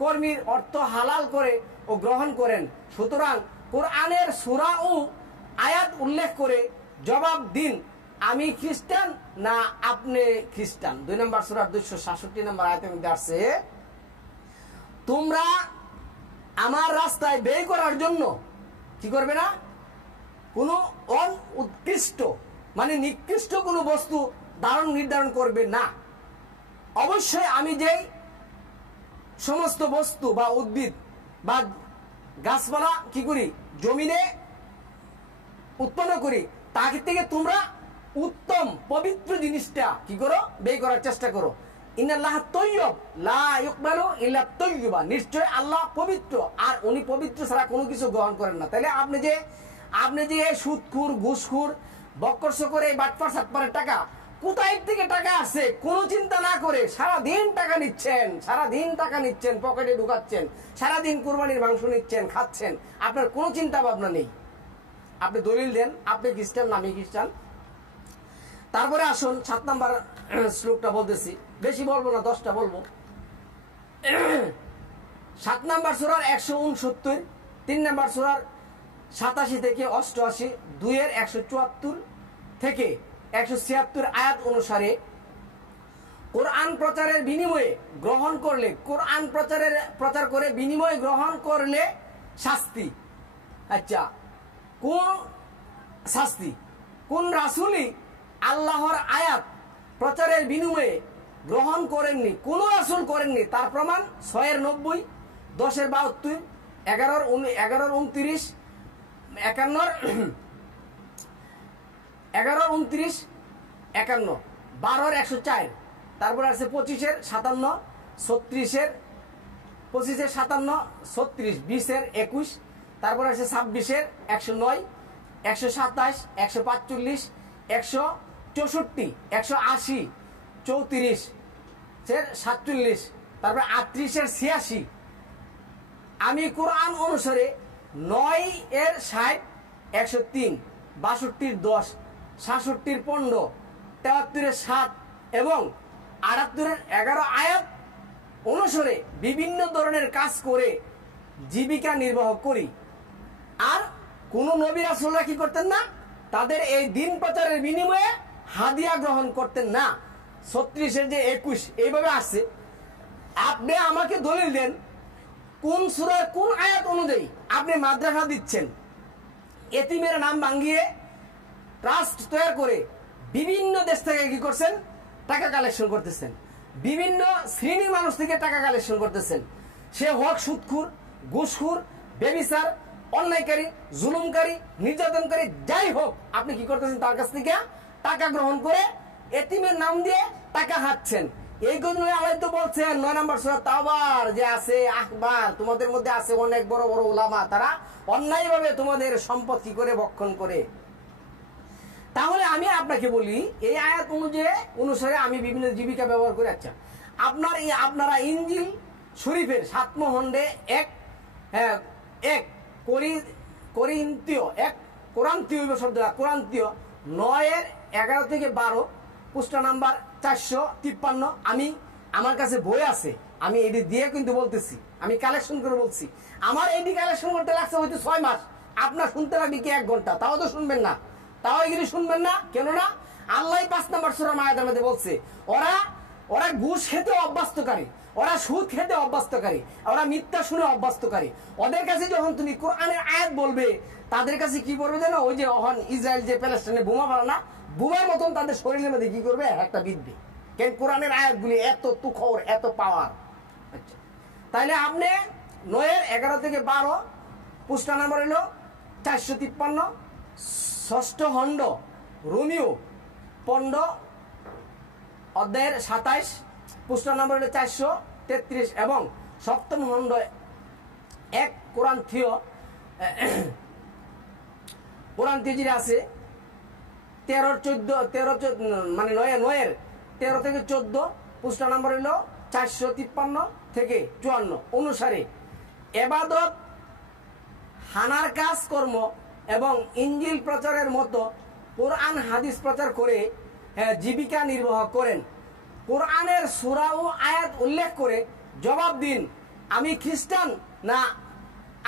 কর্মীর অর্থ হালাল করে ও গ্রহণ করেন। সুতরাং কোরআনের সূরা ও আয়াত উল্লেখ করে জবাব দিন, আমি খ্রিস্টান না আপনি খ্রিস্টান। 2 নম্বর সূরার 267 নম্বর আয়াতের মধ্যে আসছে, তোমরা আমার রাস্তায় ব্যয় করার জন্য কি করবে না? কোনো অনুৎকৃষ্ট মানে নিকৃষ্ট কোনো বস্তু নির্ধারণ করবে না। অবশ্যই আমি যেই সমস্ত বস্তু বা উদ্ভিদ বা গাছপালা কি করি, জমিনে উৎপন্ন করি, তাকে থেকে তোমরা উত্তম পবিত্র জিনিসটা কি করো, ব্যয় করার চেষ্টা করো। ইন্নাল্লাহ তাইয়্যিব লা ইকবালু ইল্লা তাইয়্যিবা, নিশ্চয় আল্লাহ পবিত্র, আর উনি পবিত্র ছাড়া কোনো কিছু গ্রহণ করেন না। তাহলে আপনি যে সুদখোর, ঘুষখোর, বক্করস করে বাটপার সাটপারের টাকা কোথায় থেকে টাকা আসছে কোনো চিন্তা না করে সারাদিন টাকা নিচ্ছেন, পকেটে ঢুকাচ্ছেন, সারাদিন কুরবানির মাংস নিচ্ছেন, খাচ্ছেন, আপনার কোনো চিন্তা ভাবনা নেই। আপনি দলিল দেন আপনি খ্রিস্টান না আমি খ্রিস্টান। তারপরে আসুন 7 নাম্বার শ্লোকটা বলতেছি, বেশি বলবো না, 10টা বলবো। 7 নাম্বার সূরার 169, 3 নাম্বার সূরার 87 থেকে 88, 2-এর 174 থেকে 176 আয়াত অনুসারে কোরআন প্রচারের বিনিময়ে গ্রহণ করলে, কোরআন প্রচার করে বিনিময়ে গ্রহণ করলে শাস্তি। আচ্ছা, কোন শাস্তি? কোন রাসূলই আল্লাহর আয়াত প্রচারের বিনিময়ে গ্রহণ করেননি, কোন রাসূল করেননি, তার প্রমাণ 6-এর 90, 10-এর 72, 11-এর 29, 51, 11-29, 51, 12-এর 104, তারপরে আছে 25-এর 57, 36-এর 25-এর 57, 36, 20-এর 21, তারপরে আছে 26-এর 109, 127, 145, 164, 180, 34-এর 47, তারপরে 38-এর 86। আমি কোরআন অনুসারে 9-এর 60, 103, 62-এর 10, 66-এর 15, 73-এর 7 এবং 78-এর 11 আয়াত অনুসারে বিভিন্ন ধরনের কাজ করে জীবিকা নির্বাহ করি। আর কোন নবী রাসূলরা কি করতেন না, তাদের এই দিন প্রচারের বিনিময়ে হাদিয়া গ্রহণ করতেন না। 36-এর যে 21 এইভাবে আসছে। আপনি আমাকে দলিল দেন কোন সূরার কোন আয়াত অনুযায়ী আপনি মাদ্রাসা দিচ্ছেন, এতিমের নাম ভাঙিয়ে ট্রাস্ট তৈরি করে বিভিন্ন দেশ থেকে কি করছেন, টাকা কালেকশন করতেছেন, বিভিন্ন শ্রেণীর মানুষ থেকে টাকা কালেকশন করতেছেন। সে হোক সুদখোর, ঘুষখোর, ব্যভিচার, অন্যায়কারী, জুলুমকারী, নির্যাতনকারী, যাই হোক, আপনি কি করতেছেন, তার কাছ থেকে টাকা গ্রহণ করে এতিমের নাম দিয়ে টাকা খাচ্ছেন। এই জন্য আল্লাহ তো বলছেন 9 নম্বর সূরা তাওবার যে আছে আখবার, তোমাদের মধ্যে আছে অনেক বড় বড় উলামা, তারা অন্যায়ভাবে তোমাদের সম্পদ কি করে ভক্ষণ করে। তাহলে আমি আপনাকে বলি এই আয়াত অনুসারে আমি বিভিন্ন জীবিকা ব্যবহার করে। আচ্ছা, আপনারা ইনজিল শরীফের 7 খণ্ডে 1 কোরিন্থীয় 1 কোরান্তীয় শব্দটা কোরান্তীয় 9-এর 11 থেকে 12 পৃষ্ঠা নাম্বার 453। আমার কাছে বই আছে, আমি এটি দিয়ে কিন্তু বলতেছি, আমি কালেকশন করে বলছি। আমার এটি কালেকশন করতে লাগছে হয়তো 6 মাস, আপনার শুনতে লাগবে কি 1 ঘন্টা, তাও তো শুনবেন না, তাও এগুলি শুনবেন না। কেননা আল্লাহ 5 নম্বর সূরা মায়েদার মধ্যে বলছে ওরা ঘুষ খেতে অভ্যস্তকারী, ওরা সুদ খেতে অভ্যস্তকারী, ওরা মিথ্যা শুনে অভ্যস্তকারী। ওদের কাছে যখন তুমি কোরআনের আয়াত বলবে, তাদের কাছে কি করবে জানো, ওই যে ইসরায়েল যে প্যালেস্টাইনে বোমা ফেলে না, বোমার মতন তাদের শরীরের মধ্যে কি করবে, একটা বিদ্যে। কেন কোরআনের আয়াতগুলি এত তুখর, এত পাওয়ার। আচ্ছা, তাইলে আপনি 9-এর 11 থেকে 12 পৃষ্ঠা নাম্বার হলো 453, 6ষ্ঠ খণ্ড রোমিও 15 অধ্যায়ের 27 পৃষ্ঠা নাম্বার হলো 433 এবং 7ম খণ্ড 1 কোরান্থীয় যেটা আছে 13-14 মানে 9-এর 13 থেকে 14 পৃষ্ঠা নাম্বার হলো 453 থেকে 54 অনুসারে ইবাদত, হানার কাজকর্ম এবং ইনজিল প্রচারের মতো কোরআন হাদিস প্রচার করে জীবিকা নির্বাহ করেন। কোরআনের সূরা ও আয়াত উল্লেখ করে জবাব দিন, আমি খ্রিস্টান না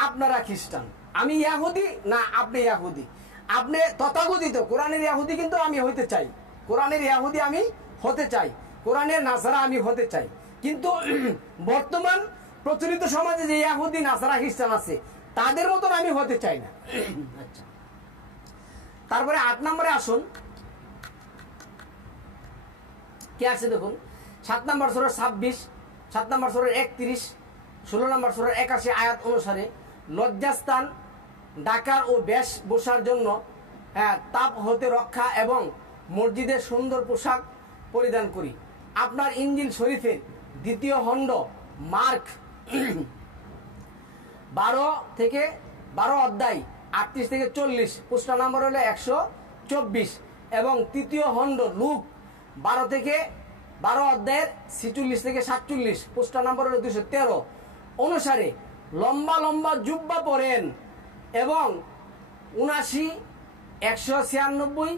আপনারা খ্রিস্টান, আমি ইহুদি না আপনি ইহুদি। আপনি তথাকথিত কোরআনের ইহুদি কিন্তু আমি হইতে চাই, কোরআনের ইহুদি আমি হতে চাই, কোরআনের নাসারা আমি হতে চাই, কিন্তু বর্তমান প্রচলিত সমাজে যে ইহুদি নাসারা খ্রিস্টান আছে তাদের মতন আমি হতে চাই না। আচ্ছা, তারপরে 8 নম্বরে আসুন, কি আছে দেখুন। 7 নম্বর সূরার 26, 7 নম্বর সূরার 31, 16 নম্বর সূরার 81 আয়াত অনুসারে লজ্জাস্থান ডাকার ও বেশ বসার জন্য তাপ হতে রক্ষা এবং মসজিদে সুন্দর পোশাক পরিধান করি। আপনার ইনজিল শরীফের 2 খণ্ড মার্ক 12 অধ্যায় 38 থেকে 40 পৃষ্ঠা নম্বর হলো 124 এবং 3 খণ্ড লুক 12 অধ্যায়ের 46 থেকে 47 পৃষ্ঠা নম্বর হলো 213 অনুসারে লম্বা লম্বা জুব্বা পরেন এবং 79, 196,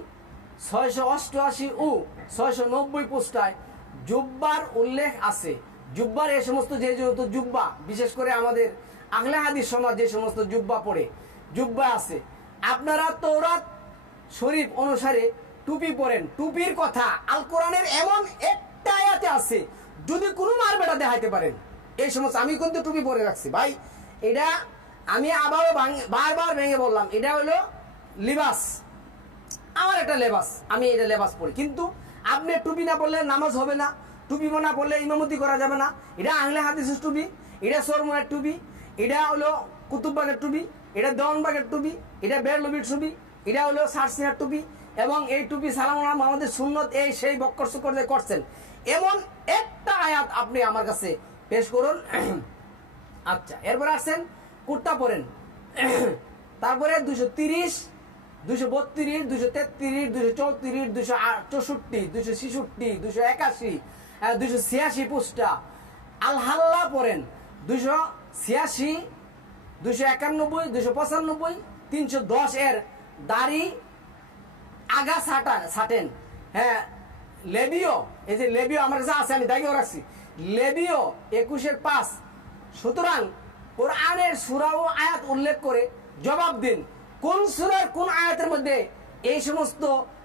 688 ও 690 পৃষ্ঠায় জুব্বার উল্লেখ আছে। জুব্বার এই সমস্ত যেহেতু জুব্বা, বিশেষ করে আমাদের আহলে হাদিস সমাজ যে সমস্ত জুব্বা পরে জুব্বা আছে। আপনারা তৌরাত শরীফ অনুসারে টুপি পরেন। টুপির কথা আল কোরআনের এমন একটা আয়াতে আছে, যদি কোনো মারবেটা দেখাইতে পারেন এই সমস্ত। আমি কিন্তু টুপি পরে রাখছি ভাই, এটা আমি আবারও বারবার ভেঙে বললাম, এটা হলো লিবাস, আমার একটা লেবাস, আমি এটা লেবাস পরি। কিন্তু আপনি টুপি না পরলে নামাজ হবে না, টুপি না পরলে ইমামতি করা যাবে না। এটা আহলে হাদিসের টুপি, এটা সরমনের টুপি, এটা হলো কুতুববাগের টুপি, এটা দেওয়ানবাগের টুপি, এটা বেরলবির টুপি, এটা হলো সারসিনার টুপি। এবং এই টুপি সালাম আমাদের সুন্নত এই সেই বক্কর সুকর করছেন, এমন একটা আয়াত আপনি আমার কাছে পেশ করুন। আচ্ছা, এরপরে আসছেন কুর্তা পরেন। তারপরে 230, 232, 233, 234, 264, 266, 281, 286 পৃষ্ঠা আল হাল্লা পড়েন। 286, 291, 295, 310 এর দাড়ি আগা ছাটেন। লেবিও, এই যে লেবিও আমার কাছে আছে, আমি দাগিও রাখছি। লেবিও 21-5। সুতরাং কোরআনের সূরা ও আয়াত উল্লেখ করে জবাব দিন, কোন সূরার কোন আয়াতের মধ্যে এই সমস্ত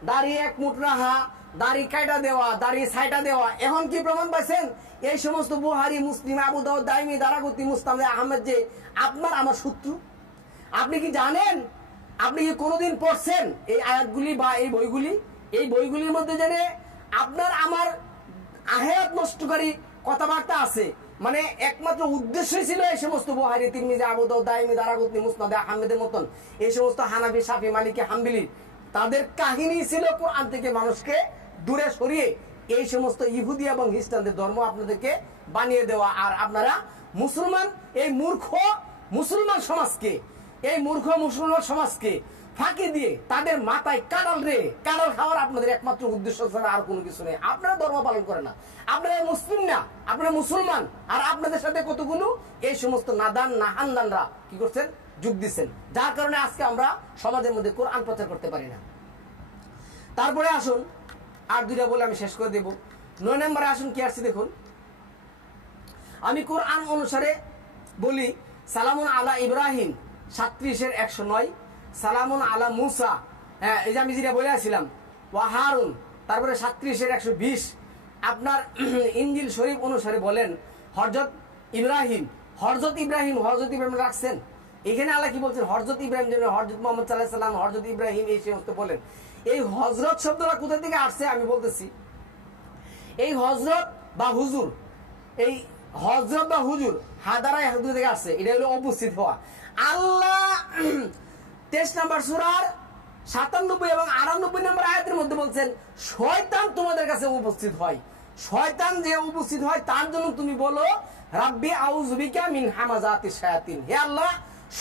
দাড়ি এক মুঠ রাহা, দাড়ি কাটা দেওয়া, দাড়ি ছাইটা দেওয়া, এখন কি প্রমাণ পাইছেন? এই সমস্ত বুহারি, মুসলিম, আবু দাউদ, দাইমি, দারাগুতি, মুস্তামে আহমেদ যে আপনার আমার শত্রু। আপনি কি জানেন? আপনি কি কোনোদিন পড়ছেন এই আয়াতগুলি বা এই বইগুলি? এই বইগুলির মধ্যে জেনে আপনার আমার আহেয়াত নষ্টকারী কথাবার্তা আছে। মানে একমাত্র উদ্দেশ্যই ছিল এই সমস্ত বুহারি, তিরমিজি, আবু দাউদ, দাইমি, দারাগুতি, মুসনাদে আহমেদের মতন এই সমস্ত হানাফি, শাফি, মালিকি, হাম্বলি, তাদের কাহিনী ছিল কোরআন থেকে মানুষকে দূরে সরিয়ে এই সমস্ত ইহুদি এবং খ্রিস্টানদের ধর্ম আপনাদেরকে বানিয়ে দেওয়া। আর আপনারা মুসলমান, এই মূর্খ মুসলমান সমাজকে, এই মূর্খ মুসলমান সমাজকে ফাঁকি দিয়ে তাদের মাথায় কাঁড়াল খাওয়ার আপনাদের একমাত্র উদ্দেশ্য ছাড়া আর কোনো কিছু নেই। আপনারা ধর্ম পালন করে না, আপনারা মুসলিম না, আপনারা মুসলমান। আর আপনাদের সাথে কতগুলো এই সমস্ত নাদান নাহানদানরা কি করছেন? যোগ দিচ্ছেন, যার কারণে আজকে আমরা সমাজের মধ্যে কোরআন প্রচার করতে পারি না। তারপরে আসুন, আর দুইটা বলে আমি শেষ করে দেব। 9 নম্বরে আসুন কি আসছে দেখুন। আমি কোরআন অনুসারে বলি, সালামুন আলা ইব্রাহিম 37-109, সালামুন আলা মুসা, এই যে আমি যেটা বলে আসছিলাম, ওয়া হারুন, তারপরে 37-120। আপনার ইনজিল শরীফ অনুসারে বলেন হযরত ইব্রাহিম রাখছেন। এখানে আল্লাহ কি বলছেন? হযরত ইব্রাহিম, যেন হযরত মুহাম্মদ সাল্লাল্লাহু আলাইহি সাল্লাম, হযরত ইব্রাহিম এই সমস্ত বলেন। এই হযরত শব্দটা কোথা থেকে আসছে আমি বলতেছি। এই হযরত বা হুজুর, এই হযরত বা হুজুর হাদারা হাদু থেকে আসছে। এটা হলো উপস্থিত হওয়া। আল্লাহ 23 নম্বর সূরার 97 এবং 98 নম্বর আয়াতের মধ্যে বলছেন, শয়তান তোমাদের কাছে উপস্থিত হয়। শয়তান যে উপস্থিত হয় তার জন্য তুমি বলো, রাব্বি আউযু বিকা মিন হামাযাতিশ শায়াতিন। হে আল্লাহ,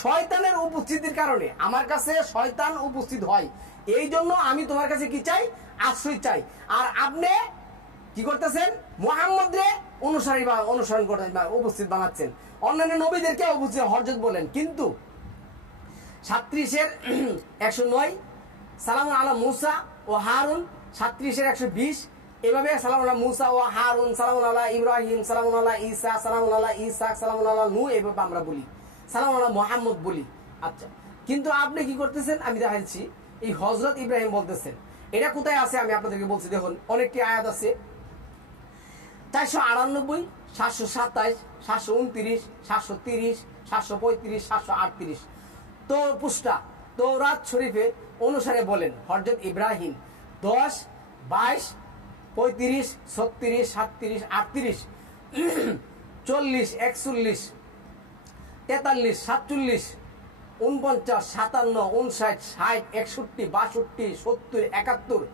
শয়তানের উপস্থিতির কারণে আমার কাছে শয়তান উপস্থিত হয়, এই জন্য আমি তোমার কাছে কি চাই? আশ্রয় চাই। আর আপনি কি করতেছেন? মুহাম্মদ রে অনুসরণ করতেন, উপস্থিত বানাচ্ছেন, অন্যান্য নবীদেরকে উপস্থিত হযরত বলেন। কিন্তু 37-109 সালামুন আলা মুসা ও হারুন, 37-120 এভাবে সালামুন আলা মুসা ও হারুন, সালামুন আলা ইব্রাহিম, সালামুন আলা ঈসা, সালামুন আলা ইসা, সালামুন আলা নূহ, এভাবে আমরা বলি, সালামুন আলা মুহাম্মদ বলি। আচ্ছা, কিন্তু আপনি কি করতেছেন? আমি দেখাচ্ছি, এই হযরত ইব্রাহিম বলতেছেন। এটা কোথায় আছে আমি আপনাদেরকে বলছি, দেখুন অনেকটি আয়াত আছে। 498, 727, 729, 730, 735, 738 তো পৃষ্ঠা তৌরাত শরীফে অনুসারে বলেন হযরত ইব্রাহিম 10, 22, 35, 36, 37, 38, 40, 41, 43, 47, 49, 57, 59, 60, 61, 62, 70, 71,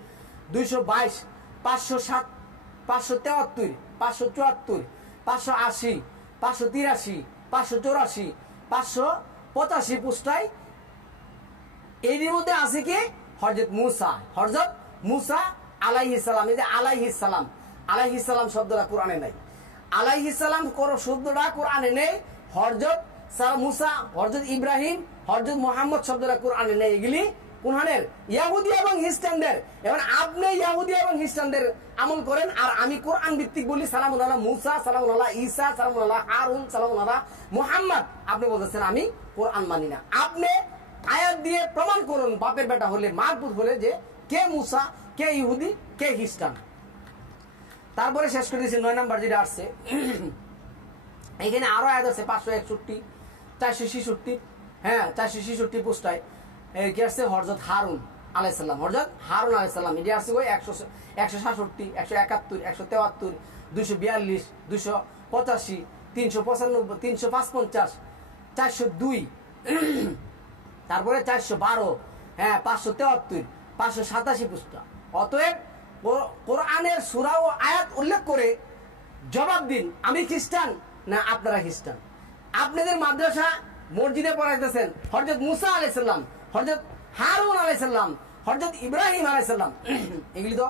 222, 507, 573, 574, 580, 583, 584, 585 পৃষ্ঠায় এর মধ্যে আছে কি হযরত মূসা আলাইহিস সালাম। এই যে আলাইহিস সালাম শব্দটা কোরআনে নাই। আলাইহিস সালাম শব্দটা কোরআনে নেই। হযরত মূসা, হযরত ইব্রাহিম, হযরত মুহাম্মদ শব্দটা কোরআনে নেই। এগুলি কোরআনের ইহুদি এবং খ্রিস্টানদের। এখন আপনি ইহুদি এবং খ্রিস্টানদের আমল করেন আর আমি কোরআন ভিত্তিক বলি সালামুন আলা মূসা, সালামুন আলা ঈসা, সালামুন আলা হারুন, সালামুন আলা মুহাম্মদ। আপনি বলতেছেন আমি কোরআন মানি না। আপনি আয়াত দিয়ে প্রমাণ করুন বাপের বেটা হলে, মারপুত হলে, যে কে মূসা, কে ইহুদি, কে খ্রিস্টান। তারপরে শেষ করে দিয়েছি 9 নম্বর যেটা আসছে। এখানে আরো আয়াত আছে 561, 466, হ্যাঁ 466 পৃষ্ঠায় কি আসছে হযরত হারুন আলাইহিস সালাম। হযরত হারুন আলাইহিস সালাম এটা আসছে ওই 167, 171, 173, 242, 285, 395, 355, 402, তারপরে 412, হ্যাঁ 573, 587 পৃষ্ঠা। অতএব কোরআনের সূরা ও আয়াত উল্লেখ করে জবাব দিন আমি খ্রিস্টান না আপনারা খ্রিস্টান। আপনাদের মাদ্রাসা মসজিদে পড়াইতেছেন হযরত মূসা আলাইহিস সালাম, হযরত হারুন আলাইহিস সালাম, হযরত ইব্রাহিম আলাইহিস সালাম। এগুলি তো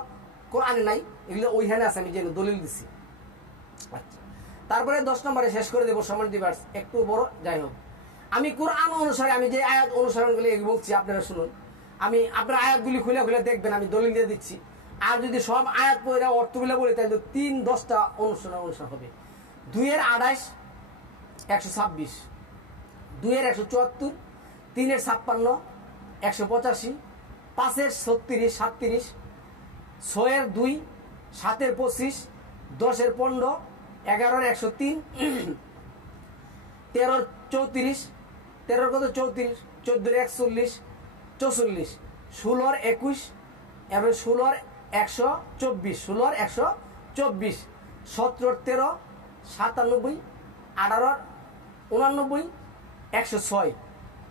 কোরআনে নাই, এগুলো ওইখানে আছে, আমি যে দলিল দিচ্ছি। আচ্ছা, তারপরে 10 নম্বরে শেষ করে দেবো সম্মানিত ভিউয়ার্স, একটু বড় যাই হোক। আমি কোরআন অনুসারে আমি যে আয়াত অনুসরণ করে বলছি আপনারা শুনুন। আমি আপনার আয়াতগুলি খুলে খুলে দেখবেন, আমি দলিল দিয়ে দিচ্ছি। আর যদি সব আয়াত পড়ে অর্থগুলো বলি তাহলে 3-10টা অনুসরণ হবে। 2-এর 28, 126, 2-এর 174, 3-এর 56, 185, 5-এর 36, 37, 6-এর 2, 7-এর 25, 10-এর 15, 11-এর 103, 13-এর 34, 13-এর কত 34, 14-এর 41, 44, 16-এর 21, এবার 16-এর 124, 16-এর 124, 17-এর 13, 97, 18-এর 89, 106,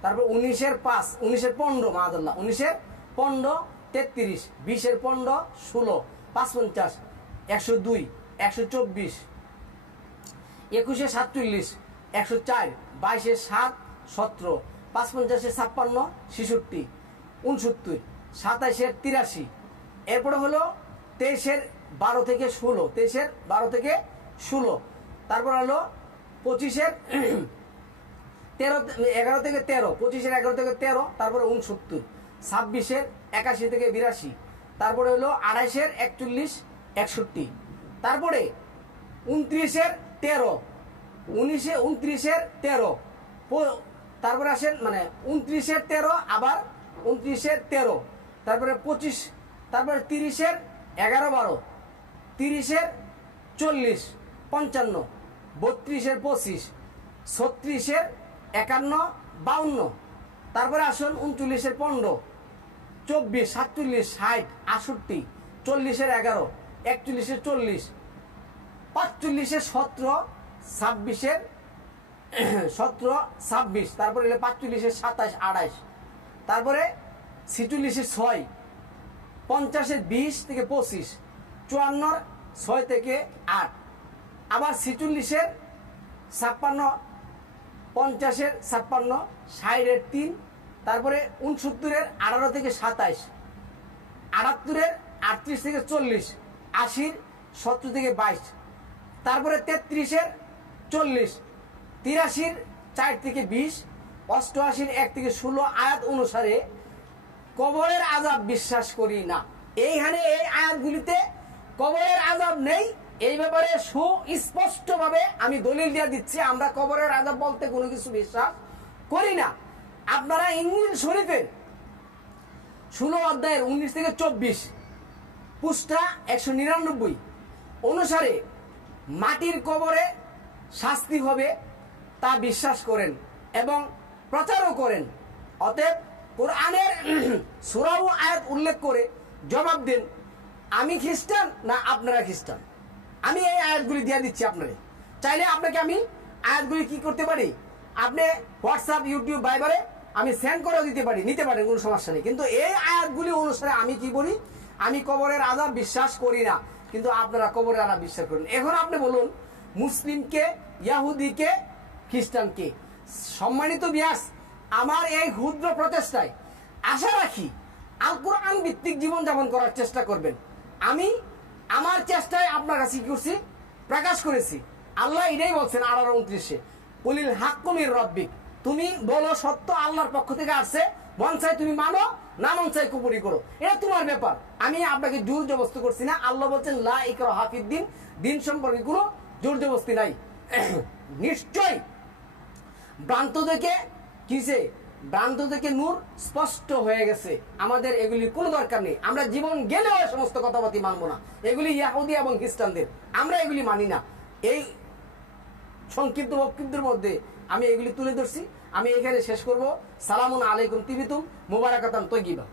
তারপর 19-এর 5, 19-এর 15, মাআদাল্লাহ 19-এর 15, 33, 20-এর 15, 16, 55, 102, 124, 21-এ 47, 104, 22-এ 7, 17, 55-এ 56, 66, 69, 27-এর 83, এরপরে হলো 23-এর 12 থেকে 16, 23-এর 12 থেকে 16, তারপর হলো 25-এর 11 থেকে 13, 25-এর 11 থেকে 13, তারপরে 69, 26-এর 81 থেকে 82, তারপরে হলো 28-এর 41, 61, তারপরে 29-এর 13, 29-এর 13, তারপরে আসেন মানে 29-এর 13, আবার 29-এর 13, তারপরে 25, তারপরে 30-এর 11, 12, 30-এর 40, 55, 32-এর 25, 36-এর 51, 52, তারপরে আসুন 39-এর 15, 24, 47, 60, 68, 40-এর 11, 41-এর 40, 45-এর 17, 26-এর 17, 26, তারপরে 45-এর 27, 28, তারপরে 46-এর 6, 50-এর 20 থেকে 25, 54-এর 6 থেকে 8, আবার 46-এর 56, 50-এর 56, 60-এর 3, তারপরে 69-এর 18 থেকে 27, 78-এর 38 থেকে 40, 80-র 17 থেকে 22, তারপরে 33-এর 40, 83-র 4 থেকে 20, 88-র 1 থেকে 16 আয়াত অনুসারে কবরের আযাব বিশ্বাস করি না। এইখানে এই আয়াতগুলিতে কবরের আযাব নেই, এই ব্যাপারে সুস্পষ্টভাবে আমি দলিল দিয়ে দিচ্ছি। আমরা কবরের আযাব বলতে কোনো কিছু বিশ্বাস করি না। আপনারা ইনজিল শরীফের 16 অধ্যায়ের 19 থেকে 24 পৃষ্ঠা 199 অনুসারে মাটির কবরে শাস্তি হবে তা বিশ্বাস করেন এবং প্রচারও করেন। অতএব কোরআনের সূরা ও আয়াত উল্লেখ করে জবাব দেন আমি খ্রিস্টান না আপনারা খ্রিস্টান। আমি এই আয়াতগুলি দিয়ে দিচ্ছি আপনারে। চাইলে আপনাকে আমি আয়াতগুলি কি করতে পারি, আপনি হোয়াটসঅ্যাপ, ইউটিউব, ভাইবারে আমি সেন্ড করে দিতে পারি, নিতে পারেন, কোনো সমস্যা নেই। কিন্তু এই আয়াতগুলি অনুসারে আমি কি বলি, আমি কবরের আযাব বিশ্বাস করি না, কিন্তু আপনারা কবরের আযাব বিশ্বাস করেন। এখন আপনি বলুন, মুসলিমকে, ইহুদিকে, খ্রিস্টানকে, সম্মানিত বিয়াস, আমার এই ক্ষুদ্র প্রচেষ্টায় আশা রাখি আল কোরআন ভিত্তিক জীবনযাপন করার চেষ্টা করবেন। আমি আমার চেষ্টায় আপনার কাছে কি করছি, প্রকাশ করেছি। আল্লাহ এটাই বলছেন 18-29-এ, কুলিল হাক্কু মির রাব্বিক, তুমি বলো সত্য আল্লাহর পক্ষ থেকে আসছে, মন চাই তুমি মানো, না মন চাই কুপুরি করো, এটা তোমার ব্যাপার, আমি আপনাকে জোর জবরদস্তি করছি না। আল্লাহ বলছেন লা ইকরাহা ফিদ্দিন, দিন সম্পর্কে কোনো জোর জবরদস্তি নাই। নিশ্চয় ভ্রান্ত থেকে কিসে, ভ্রান্ত থেকে নূর স্পষ্ট হয়ে গেছে, আমাদের এগুলির কোনো দরকার নেই। আমরা জীবন গেলেও এই সমস্ত কথাবার্তা মানবো না, এগুলি ইহুদি এবং খ্রিস্টানদের, আমরা এগুলি মানি না। এই সংক্ষিপ্ত বক্তব্যের মধ্যে আমি এগুলি তুলে ধরছি। আমি এখানে শেষ করব। সালামুন আলাইকুম তিবিতুম মুবারাকাতান তয়্যিবা।